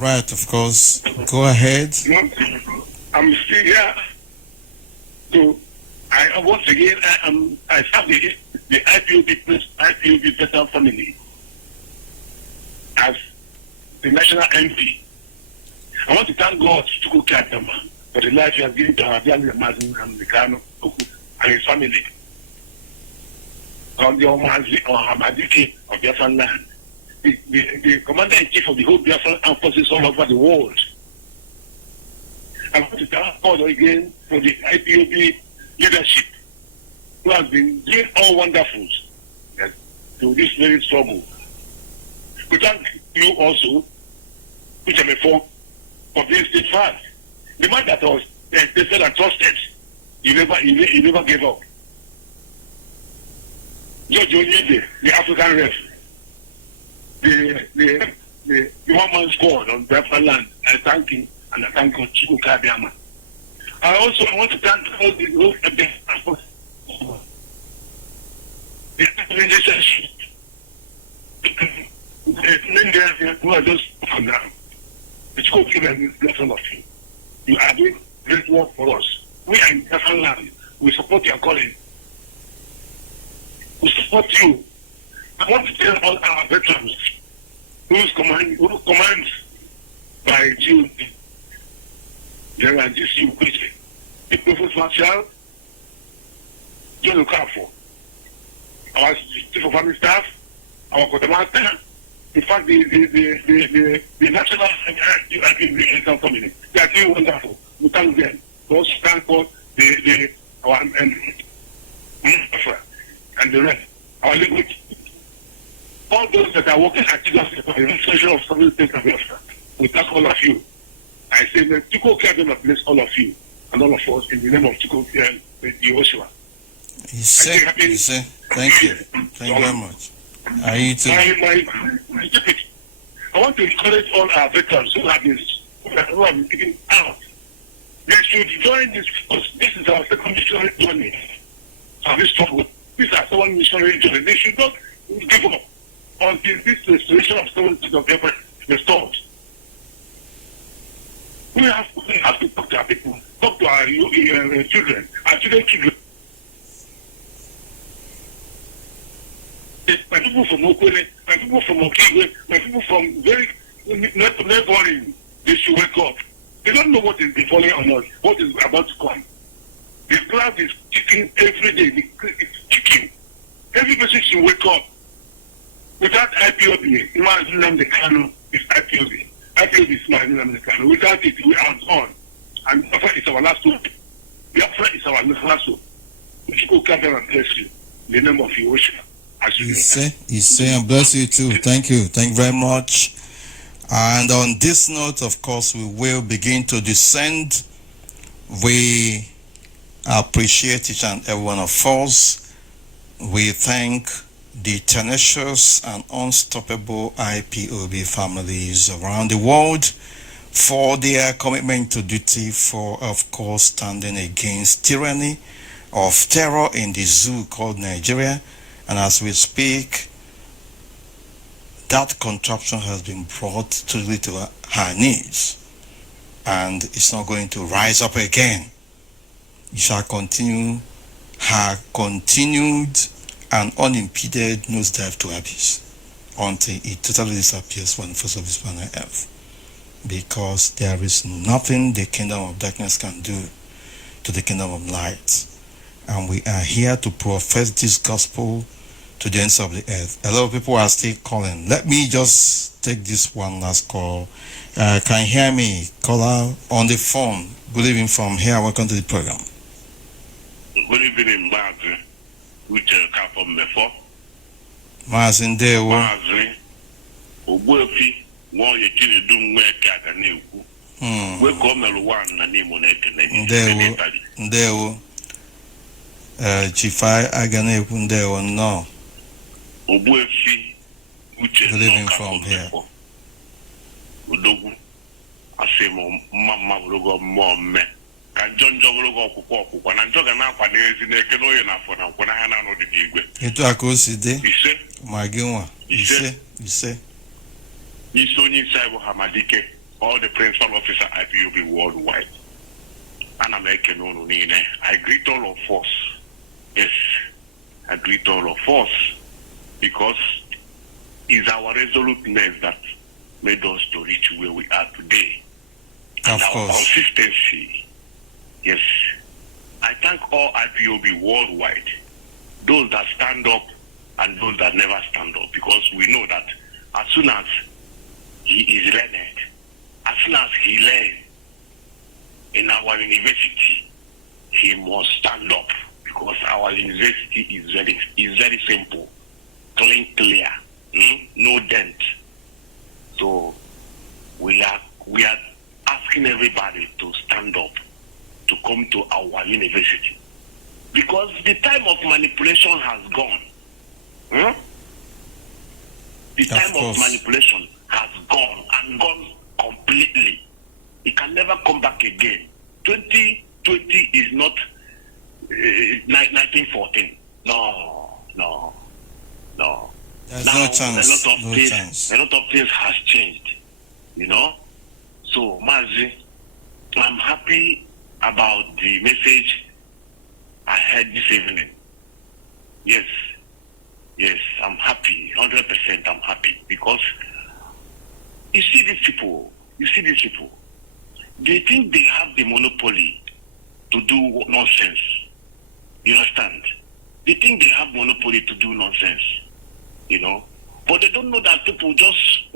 Right, of course. Go ahead. I'm still here. So, once again, I serve the IPOB veteran family as the national MP. I want to thank God to go catch them for the life he has given to our dear Mazi and his family. On the Mazi or Hamadiki of Biafra land. The commander-in-chief of the whole Biafra armed forces all over the world. I want to thank God again for the IPOB leadership who has been doing all wonderful to this very struggle. We thank you also, Uche Mefor, for being steadfast. The man that was tested and trusted, you never gave up. George Onyede, the African ref, the one-man squad on Biafra land, I thank him and I thank God, Chico Kabiama. I want to thank all the organizations who are just from now. It's called giving this lesson of you. You are doing great work for us. We are in Biafra land. We support your calling. We support you. I want to tell all our veterans who commands by June, General G.C. Uche, the Prophet Marshal, John Okafor, our Chief of Army Staff, our quartermaster, in fact, the National Committee, they are doing wonderful. We thank them. We also thank all our and the rest, our language. All those that are working at the administration of Southern State of Biafra, we thank all of you. I say that Chico Kevin bless all of you and all of us in the name of Chico Yoshua. Thank you. Thank you very much. I want to encourage all our veterans who have been giving out. They should join this because this is our second missionary journey. This struggle. This is our second missionary journey. They should not give up until this restoration of sovereignty of Biafra is restored. We have to talk to our people, talk to our children, our children. My people from Okwele, my people from Okigwe, my people from very neighboring, they should wake up. They don't know what is befalling on us, what is about to come. The cloud is ticking every day, it's ticking. Every person should wake up. Without IPOB, Imagine the Kano is IPOB. IPOB is Imagine the Kano. Without it, we are gone. And Biafra is our last one. Biafra is our last one. We should go gather and bless you. In the name of Uche. You say, and bless you too. Thank you. Thank you very much. And on this note, of course, we will begin to descend. We appreciate each and every one of us. We thank the tenacious and unstoppable IPOB families around the world for their commitment to duty, for, of course, standing against tyranny of terror in the zoo called Nigeria. And as we speak, that contraption has been brought to her knees, and it's not going to rise up again. It shall continue her continued and unimpeded nosedive to abyss until it totally disappears from the face of this planet Earth. Because there is nothing the kingdom of darkness can do to the kingdom of light. And we are here to profess this gospel to the ends of the earth. A lot of people are still calling. Let me just take this one last call. Can you hear me? Caller on the phone. Good evening from here. Welcome to the program. Good evening, Mazi. Uche from Mefor. Mazi Ndewo. Mazi. Ogbuefi. Nwoye Chinedu Nweke aga na-ekwu. Weke o mere one na n'Imo na-ekene. Ndewo. Chifai aga na-ekwu ndewo nnọọ. Ogbuefi Uche living from here. Udogwu asị m mma bụrụgo mmụọ mme ka njọ bụrụgo ọkwụkwọ na njọ ga na-akwa n'ezi na-eke n'oye na afọ na nkwụ na ha na-anọ dị n'igwe. Etu a ka o si dị. Ise. Ma gị nwa. Ise. Isi onye isi anyị bụ Hamadike, all the principal officer IPOB worldwide. Ana m ekene unu niile. I greet all of us. Yes, I greet all of us. Because it's our resoluteness that made us to reach where we are today. and our consistency. Yes. I thank all IPOB worldwide, those that stand up and those that never stand up, because we know that as soon as he is learned, as soon as he learns in our university, he must stand up, because our university is very simple, clear, no dent. So we are asking everybody to stand up, to come to our university, because the time of manipulation has gone. The time of manipulation has gone, and gone completely. It can never come back again. 2020 is not 1914. No. There's now, no chance. A lot of things has changed, you know. So, Mazi, I'm happy about the message I heard this evening. Yes, I'm happy, 100% I'm happy, because you see these people, they think they have the monopoly to do nonsense. You understand? They think they have monopoly to do nonsense, you know, but they don't know that people just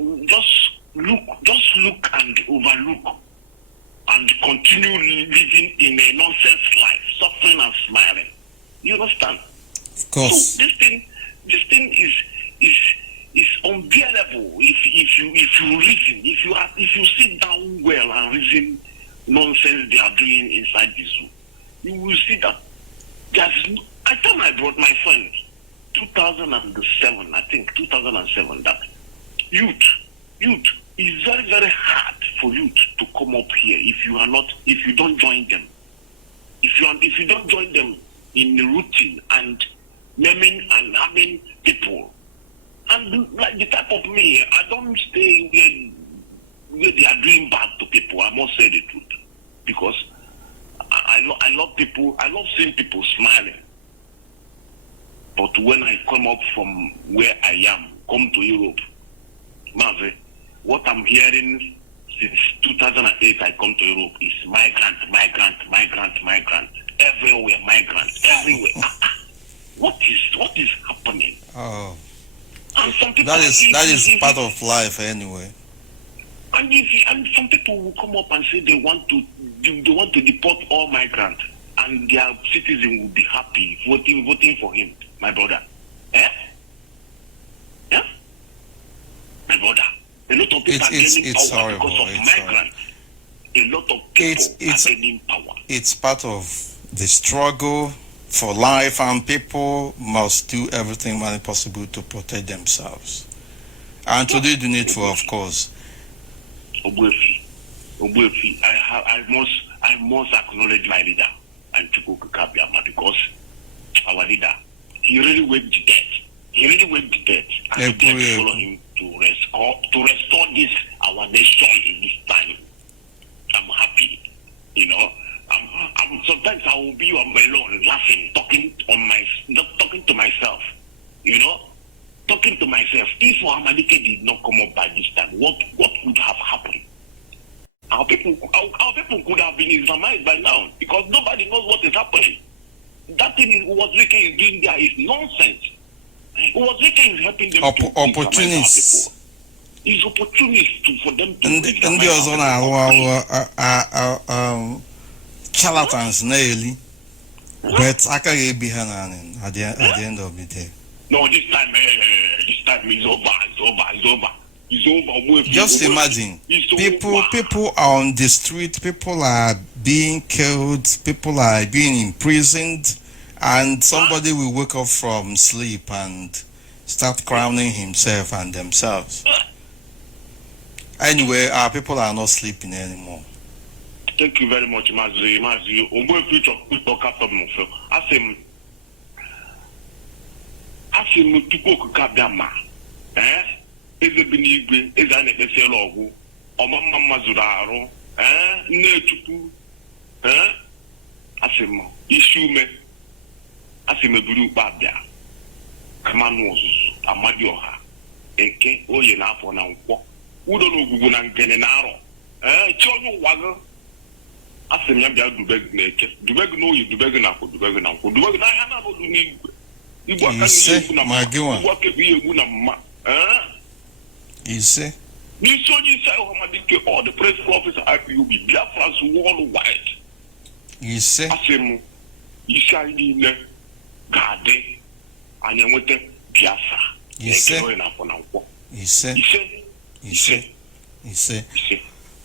look and overlook and continue living in a nonsense life, suffering and smiling. You understand? Of course. So this thing is unbearable if you reason, if you sit down well and reason nonsense they are doing inside the zoo. You will see that I tell my friend 2007, I think 2007, that youth is very, very hard for youth to come up here if you don't join them. If you don't join them in the routine and naming and having people. And like the type of me, I don't stay where they are doing bad to people. I must say the truth, because I love people. I love seeing people smiling. But when I come up from where I am, come to Europe, Mazi, what I'm hearing since 2008, I come to Europe is migrant. Everywhere, migrant. Everywhere. What is happening? Oh, and some people that is part of life anyway. And some people will come up and say they want to deport all migrants, and their citizen will be happy voting for him, my brother. My brother. A lot of people are gaining power because of migrants. A lot of people are gaining power. It's part of the struggle for life, and people must do everything possible to protect themselves and to do the needful, of course. Obuefi, I must acknowledge my leader and Chukwuka Kabiama, because our leader, he really went to death. And we follow him to restore this our nation in this time. I'm happy, you know. Sometimes I will be on my own, laughing, talking to myself, you know, talking to myself. If Muhammadike did not come up by this time, what would have happened? Our people could have been Islamized by now, because nobody knows what is happening. That thing Uwazike is doing there is nonsense. Uwazike is helping them to opportunists. It's opportunists for them to charlatans nearly, but I can't be at the end of the day. No, this time is over. Just imagine, people are on the street, people are being killed, people are being imprisoned, and somebody will wake up from sleep and start crowning himself and themselves. Anyway, our people are not sleeping anymore. Thank you very much, Mazi. Eze binigwe, eze a na-ekpesiela ọgwụ, ọmamma mma zụrụ arụ, nne Chukwu, asị m isi ume, asị m eburu ukpe abịa, kamanụ ọzụzụ, Amadioha, Eke, Oye na afọ na Nkwọ, Udo na Ogwugwu na Ngene na Arọ, Chonyo wago. Asem ya bia dubeg neke. Dubeg no yi dubeg na ko dubeg na ko. Dubeg na ya na no ni. Ibu aka ni ibu na ma. Ibu aka bi ibu na ma. You say? Ni sonyi sai Hamadike all the principal officers IPOB Biafra's worldwide. You say? Asem isha ni ne gade anya nwete Biafra. You say? You say? You say? You say?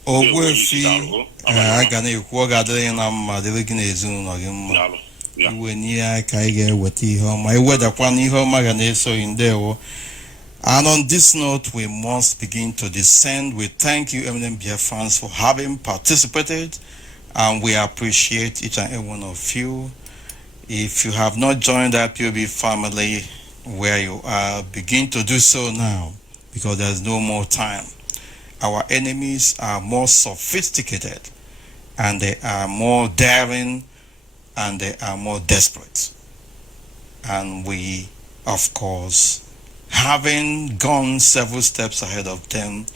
Ogwefi aga na-ekwu ọ ga-adịrị na mma dịrị gị na ezinụlọ gị mma iwe n'ihe aka ị ga-eweta ihe ọma iwedakwa n'ihe ọma ga na-esoghị ndewo. And on this note, we must begin to descend. We thank you, eminent Biafrans, for having participated, and we appreciate each and every one of you. If you have not joined the IPOB family where you are, begin to do so now, because there's no more time. Our enemies are more sophisticated, and they are more daring, and they are more desperate. And we, of course, having gone several steps ahead of them,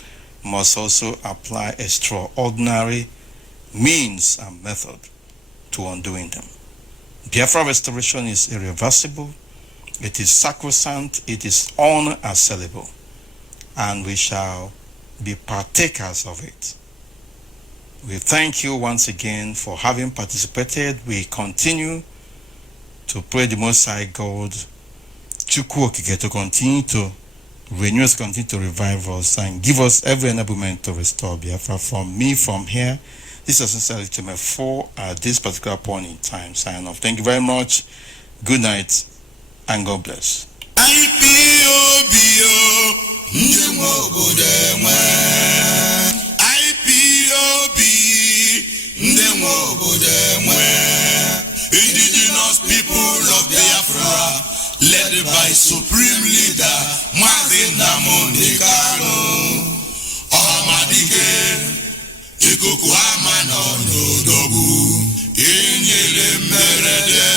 must also apply extraordinary means and method to undoing them. Biafra restoration is irreversible, it is sacrosanct, it is unassailable, and we shall be partakers of it. We thank you once again for having participated. We continue to pray the Most High God, Chukwu Okike, to continue to renew us, continue to revive us, and give us every enablement to restore Biafra. From me, from here, this is sincerely to Mefor at this particular point in time. Sign off. Thank you very much. Good night, and God bless. Indigenous people of Biafra, led by Supreme Leader Mazi Hamadike, Ikuku Amano Nodogu, Inyele Merede.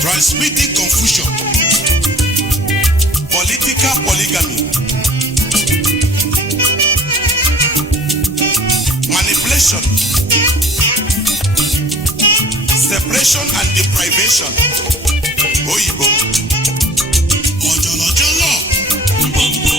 Transmitting confusion, political polygamy, manipulation, separation and deprivation. Oyibo. Ojolojolo. Mbombo.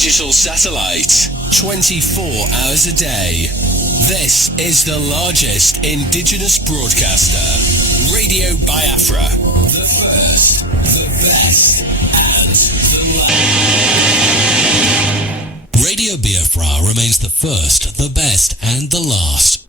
digital satellite, 24 hours a day. This is the largest indigenous broadcaster, Radio Biafra. The first, the best, and the last. Radio Biafra remains the first, the best, and the last.